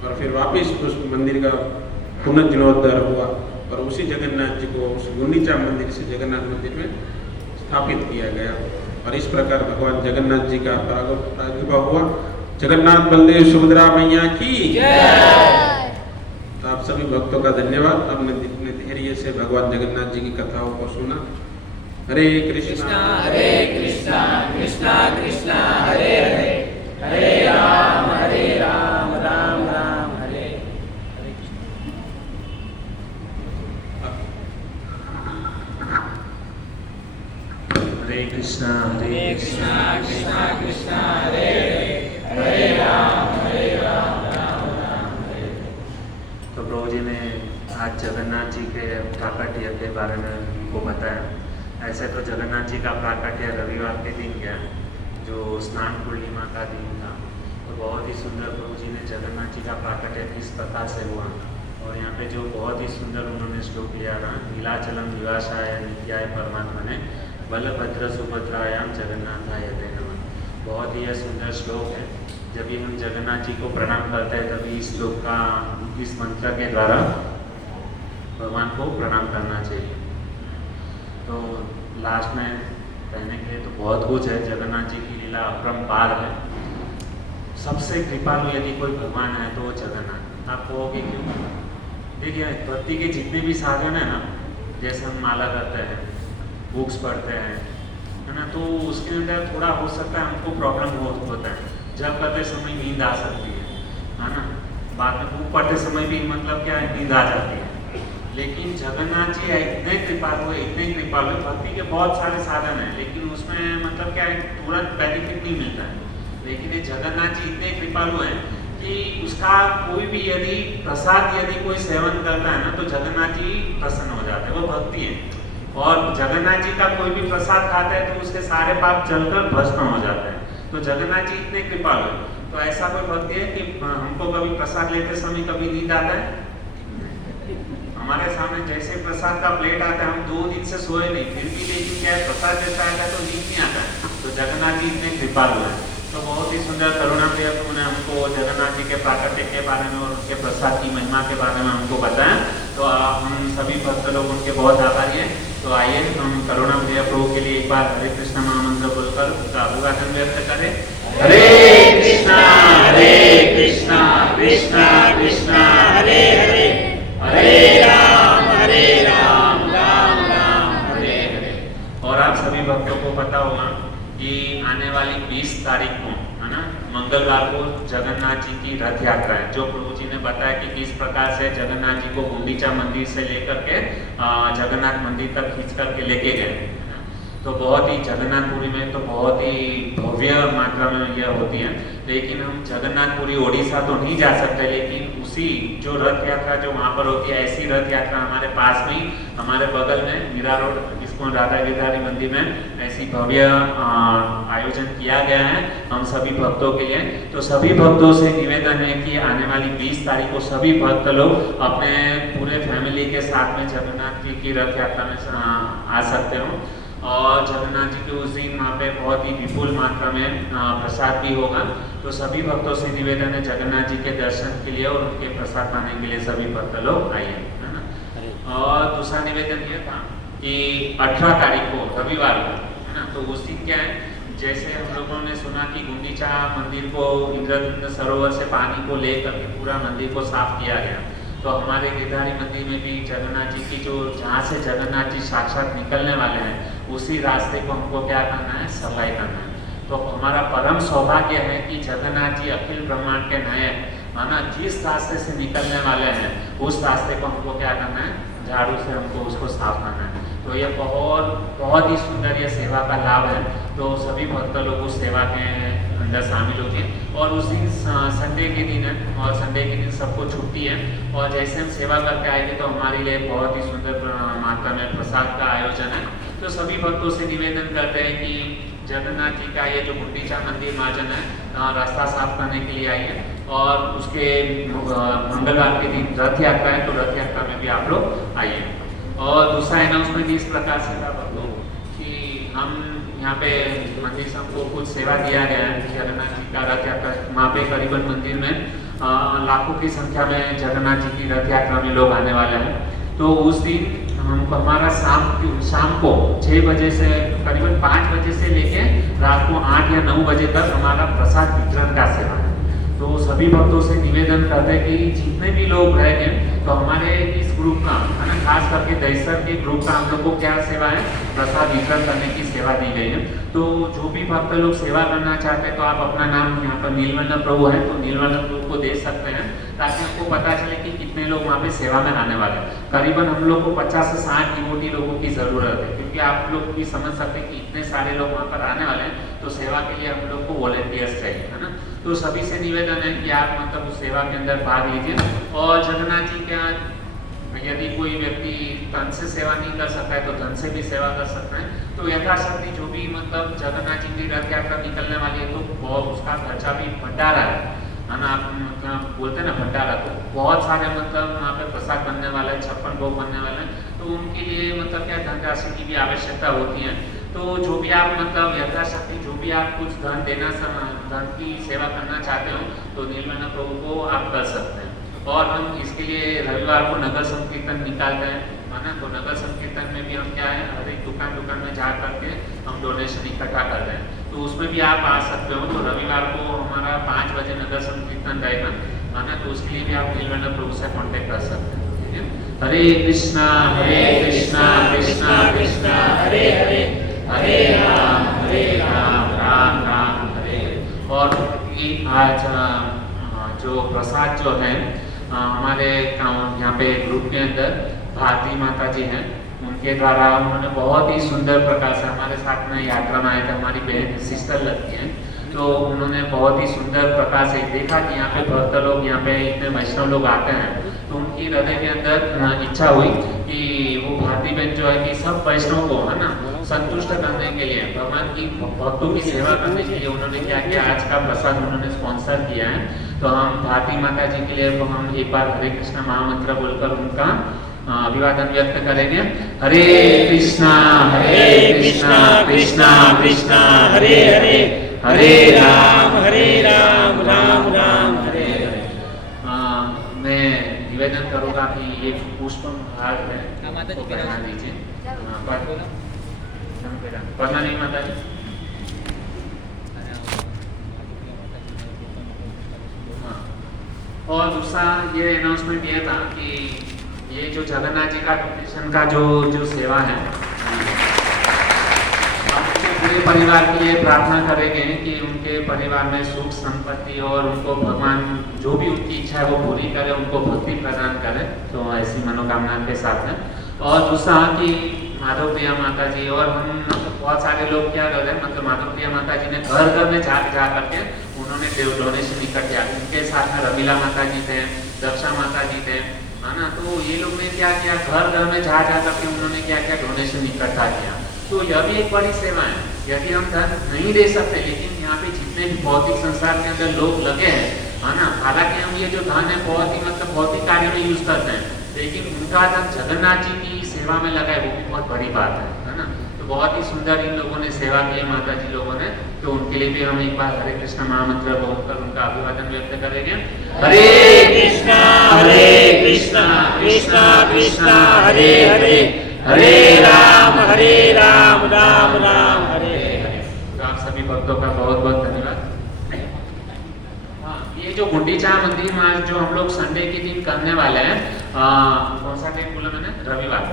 और फिर वापिस उस मंदिर का पुनर्जीर्णोद्धार हुआ और उसी जगन्नाथ जी को उस गुंडीचा मंदिर से जगन्नाथ मंदिर में स्थापित किया गया। और इस प्रकार भगवान जगन्नाथ जी का प्रादुर्भाव हुआ। जगन्नाथ बलदेव सुभद्रा मैया की जय। तो आप सभी भक्तों का धन्यवाद, आपने इतने धैर्य से भगवान जगन्नाथ जी की कथाओं को सुना। हरे कृष्णा कृष्णा कृष्णा हरे हरे, हरे राम राम राम हरे हरे। हरे कृष्णा कृष्णा कृष्णा हरे हरे, हरे राम राम हरे। तो प्रभु जी ने आज जगन्नाथ जी के प्राकट्य के बारे में हमको बताया। ऐसे तो जगन्नाथ जी का प्राकट्य रविवार के दिन गया, जो स्नान पूर्णिमा का दिन था। तो बहुत ही सुंदर प्रभु जी ने जगन्नाथ जी का प्राकट्य किस प्रकार से हुआ। और यहाँ पे जो बहुत ही सुंदर उन्होंने श्लोक लिया ना, नीलाचलम निवासाय नित्याय परमात्मा ने बलभद्र सुभद्रायाम जगन्नाथाय ते नमः। बहुत ही यह सुंदर श्लोक है। जब भी हम जगन्नाथ जी को प्रणाम करते हैं तभी इस श्लोक का, इस मंत्र के द्वारा भगवान को प्रणाम करना चाहिए। तो लास्ट में कहने के तो बहुत कुछ है। जगन्नाथ जी की लीला अपरंपार है। सबसे कृपालु यदि कोई भगवान है तो वो जगन्नाथ। आप कहोगे क्यों? देखिए, भक्ति के जितने भी साधन है ना, जैसे हम माला करते हैं, बुक्स पढ़ते हैं, है ना, तो उसके अंदर थोड़ा हो सकता है हमको प्रॉब्लम होता है। जब करते समय नींद आ सकती है ना। बाद में बुक पढ़ते समय भी मतलब क्या है, नींद आ जाती है। लेकिन जगन्नाथ जी इतने कृपालु है, इतने कृपालु है। भक्ति के बहुत सारे साधन हैं लेकिन उसमें मतलब क्या है, तुरंत बेनिफिट नहीं मिलता है। लेकिन ये जगन्नाथ जी इतने कृपालु हैं कि उसका कोई भी यदि प्रसाद यदि कोई सेवन करता है ना तो जगन्नाथ जी प्रसन्न हो जाते हैं। वो भक्ति है। और जगन्नाथ जी का कोई भी प्रसाद खाता है तो उसके सारे पाप जलकर भस्म हो जाते हैं। तो जगन्नाथ जी इतने कृपालु है। तो ऐसा कोई भक्ति है कि हमको कभी प्रसाद लेते समय कभी नींद आता है? हमारे सामने जैसे प्रसाद का प्लेट आता है, हम 2 दिन से सोए नहीं, फिर भी लेकिन क्या है, प्रसाद जैसा आता है तो नींद नहीं आता है। तो जगन्नाथ जी इतने कृपालु हैं। तो बहुत ही सुंदर करुणा प्रिय प्रभु ने हमको जगन्नाथ जी के प्राकट्य के बारे में और उनके प्रसाद की महिमा के बारे में हमको बताया। तो हम सभी भक्त लोग उनके बहुत आभारी हैं। तो आइए हम करुणा प्रिय प्रभु के लिए एक बार हरे कृष्ण महामंत्र बोलकर उनका अभिवादन व्यक्त करें। हरे कृष्णा कृष्णा कृष्णा हरे हरे, हरे राम राम राम हरे हरे। और आप सभी भक्तों को पता होगा कि आने वाली 20 तारीख को, है ना, मंगलवार को जगन्नाथ जी की रथ यात्रा है। जो प्रभु जी ने बताया कि किस प्रकार से जगन्नाथ जी को गुंडीचा मंदिर से लेकर के जगन्नाथ मंदिर तक खींच करके लेके गए। तो बहुत ही जगन्नाथपुरी में तो बहुत ही भव्य मात्रा में यह होती है। लेकिन हम जगन्नाथपुरी ओडिशा तो नहीं जा सकते, लेकिन उसी जो रथ यात्रा जो वहाँ पर होती है, ऐसी रथ यात्रा हमारे पास में ही, हमारे बगल में मीरा रोड इसको राधा गिरधारी मंदिर में ऐसी भव्य आयोजन किया गया है हम सभी भक्तों के लिए। तो सभी भक्तों से निवेदन है कि आने वाली 20 तारीख को सभी भक्त लोग अपने पूरे फैमिली के साथ में जगन्नाथ जी की रथ यात्रा में आ सकते हो। और जगन्नाथ जी के उस दिन वहाँ पे बहुत ही विपुल मात्रा में प्रसाद भी होगा। तो सभी भक्तों से निवेदन है जगन्नाथ जी के दर्शन के लिए और उनके प्रसाद पाने के लिए सभी भक्त लोग आइए, है ना। और दूसरा निवेदन ये था कि 18 तारीख को रविवार को, है ना, तो उस दिन क्या है, जैसे हम लोगों ने सुना कि गुंडीचा मंदिर को इंद्रधनुष सरोवर से पानी को लेकर के पूरा मंदिर को साफ किया गया, तो हमारे गिरधारी मंदिर में भी जगन्नाथ जी की जो जहाँ से जगन्नाथ जी साक्षात निकलने वाले हैं उसी रास्ते को हमको क्या करना है, सफाई करना है। तो हमारा परम सौभाग्य है कि जगन्नाथ जी अखिल ब्रह्मांड के नायक माना जिस रास्ते से निकलने वाले हैं उस रास्ते को हमको क्या करना है, झाड़ू से हमको उसको साफ करना है। तो ये बहुत ही सुंदर ये सेवा का लाभ है। तो सभी भक्त लोग उस सेवा के अंदर शामिल होते हैं। और उस दिन संडे के दिन है और संडे के दिन सबको छुट्टी है, और जैसे हम सेवा करके आएंगे तो हमारे लिए बहुत ही सुंदर मात्रा में प्रसाद का आयोजन है। तो सभी भक्तों से निवेदन करते हैं कि जगन्नाथ जी का ये जो गुंडीचा मंदिर मार्जन है, रास्ता साफ करने के लिए आइए। और उसके मंगलवार के दिन रथ यात्रा है, तो रथ यात्रा में भी आप लोग आइए। और दूसरा अनाउंसमेंट इस प्रकार से था भक्तों कि हम यहाँ पे मंदिर से हमको कुछ सेवा दिया गया है जगन्नाथ जी का रथ यात्रा। वहाँ पे करीबन मंदिर में लाखों की संख्या में जगन्नाथ जी की रथ यात्रा में लोग आने वाले हैं। तो उस दिन हमको हमारा शाम को 6 बजे से करीबन 5 बजे से लेके रात को 8 या 9 बजे तक हमारा प्रसाद वितरण का सेवा है। तो सभी भक्तों से निवेदन करते हैं कि जितने भी लोग रहेंगे तो हमारे इस ग्रुप का है ना, खास करके दहिसर के ग्रुप का हम लोग को क्या सेवा है, प्रसाद वितरण करने की सेवा दी गई है। तो जो भी भक्त लोग सेवा करना चाहते हैं तो आप अपना नाम यहाँ पर नीलवर्ण प्रभु है तो नीलवर्ण प्रभु को दे सकते हैं, ताकि हमको पता चले कि कितने लोग वहाँ पे सेवा में आने वाले हैं। करीबन हम लोग को 50 से 60 डिवोटी लोगों की ज़रूरत है, क्योंकि आप लोग भी समझ सकते हैं कि इतने सारे लोग वहाँ पर आने वाले हैं। तो सेवा के लिए हम लोग को वॉलेंटियर्स चाहिए, है ना। तो सभी से निवेदन है कि आप मतलब उस सेवा के अंदर भाग लीजिए। और जगन्नाथ जी के यदि कोई व्यक्ति तन से सेवा नहीं कर सकता है तो धन से भी सेवा कर सकता है। तो यथाशक्ति जो भी मतलब जगन्नाथ जी की रथ यात्रा निकलने वाली है तो बहुत उसका खर्चा भी भंडारा है ना, आप बोलते हैं ना भंडारा, तो बहुत सारे मतलब वहाँ पे प्रसाद बनने वाला है, 56 भोग बनने वाले हैं। तो उनके लिए मतलब क्या धनराशि की भी आवश्यकता होती है। तो जो भी आप मतलब यथाशक्ति जो भी आप कुछ धन देना धन की सेवा करना चाहते हो तो नीलवर्ण प्रभु को आप कर सकते हैं। और हम इसके लिए रविवार को नगर संकीर्तन निकालते हैं, है ना। तो नगर संकीर्तन में भी हम क्या है, हर एक दुकान में जा करके हम डोनेशन इकट्ठा करते हैं। तो उसमें भी आप आ सकते हो। तो रविवार को हमारा 5 बजे नगर संकीर्तन रहेगा, है ना। तो उसके लिए भी आप नीलवर्ण प्रभु से कॉन्टेक्ट कर सकते हैं, ठीक है। हरे कृष्णा कृष्णा कृष्णा हरे हरे, हरे राम राम राम हरे हरे। और आज जो प्रसाद जो है हमारे यहाँ पे ग्रुप के अंदर भारती माता जी हैं, उनके द्वारा उन्होंने बहुत ही सुंदर प्रकार से हमारे साथ में यात्रा में आए थे, हमारी बहन सिस्टर लगती हैं। तो उन्होंने बहुत ही सुंदर प्रकार से देखा कि यहाँ पे भक्त लोग, यहाँ पे इतने वैष्णव लोग आते हैं, तो उनकी हृदय के अंदर इच्छा हुई कि वो भारती बहन जो है कि सब वैष्णव को है ना संतुष्ट करने के लिए, भगवान की भक्तों की सेवा करने के लिए उन्होंने क्या किया, आज का प्रसाद उन्होंने स्पॉन्सर किया है। तो हम भारती माता जी के लिए तो हम एक बार हरे कृष्णा महामंत्र बोलकर उनका अभिवादन व्यक्त करेंगे। हरे कृष्णा कृष्णा कृष्णा हरे हरे, हरे राम राम राम हरे हरे। मैं निवेदन करूँगा कि ये पुष्पम हार है तो पहना दीजिए, पढ़ना नहीं माता जी। और दूसरा ये अनाउंसमेंट ये था कि ये जो जगन्नाथ जी का फाउंडेशन का जो सेवा है, हम उनके पूरे परिवार के लिए प्रार्थना करेंगे कि उनके परिवार में सुख संपत्ति और उनको भगवान जो भी उनकी इच्छा है वो पूरी करे, उनको भक्ति प्रदान करे। तो ऐसी मनोकामना के साथ है। और दूसरा कि माधव प्रिया माता जी और हम बहुत सारे लोग क्या कर रहे हैं, मतलब माधव प्रिया माता जी ने घर में जा करके उन्होंने डोनेशन इकट्ठा किया। उनके साथ में रमीला माता जी थे, दक्षा माता जी थे, है ना। तो ये लोग ने क्या किया, घर में जा करके उन्होंने क्या किया, डोनेशन इकट्ठा किया। तो यह भी एक बड़ी सेवा है। यदि हम धन नहीं दे सकते, लेकिन यहाँ पे जितने भी भौतिक संसार के अंदर लोग लगे हैं, है ना, हालांकि हम ये जो धन है बहुत ही मतलब भौतिक कार्य में यूज करते हैं, लेकिन उनका धन जगन्नाथ जी की सेवा में लगा है, वो भी बहुत बड़ी बात है ना। तो बहुत ही सुंदर इन लोगों ने सेवा की है, माता जी लोगों ने। तो उनके लिए भी हम एक बार हरे कृष्ण महामंत्र बोलकर उनका अभिवादन व्यक्त करेंगे। हरे कृष्णा कृष्णा कृष्णा हरे हरे, हरे राम राम राम हरे हरे। तो आप सभी ये जो गुंडीचा मंदिर मार्च जो हम लोग संडे के दिन करने वाले हैं, कौन सा डेट बोला मैंने, रविवार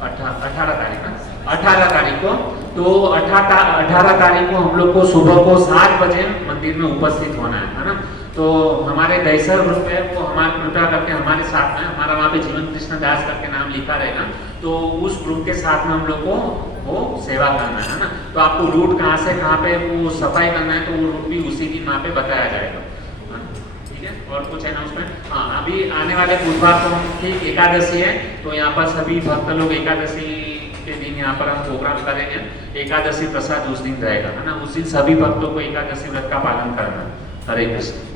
18 तारीख ना, 18 तारीख को, तो 18 तारीख को हम लोग को सुबह को 7 बजे मंदिर में उपस्थित होना है ना। तो हमारे दैसर ग्रुप है वो हमारे कृपा करके हमारे साथ में, हमारा वहाँ पे जीवन कृष्ण दास करके नाम लिखा रहेगा, तो उस ग्रुप के साथ में हम लोग को वो सेवा करना है ना। तो आपको रूट कहाँ से कहाँ पे वो सफाई करना है, तो वो रूट भी उसी दिन वहाँ पे बताया जाएगा। ठीक है, और कुछ अनाउंसमेंट? हाँ, अभी आने वाले बुधवार को हम ठीक एकादशी है, तो यहाँ पर सभी भक्त लोग एकादशी के दिन यहाँ पर हम प्रोग्राम करेंगे। एकादशी प्रसाद उस दिन रहेगा है ना, उस दिन सभी भक्तों को एकादशी व्रत का पालन करना। हरे कृष्ण।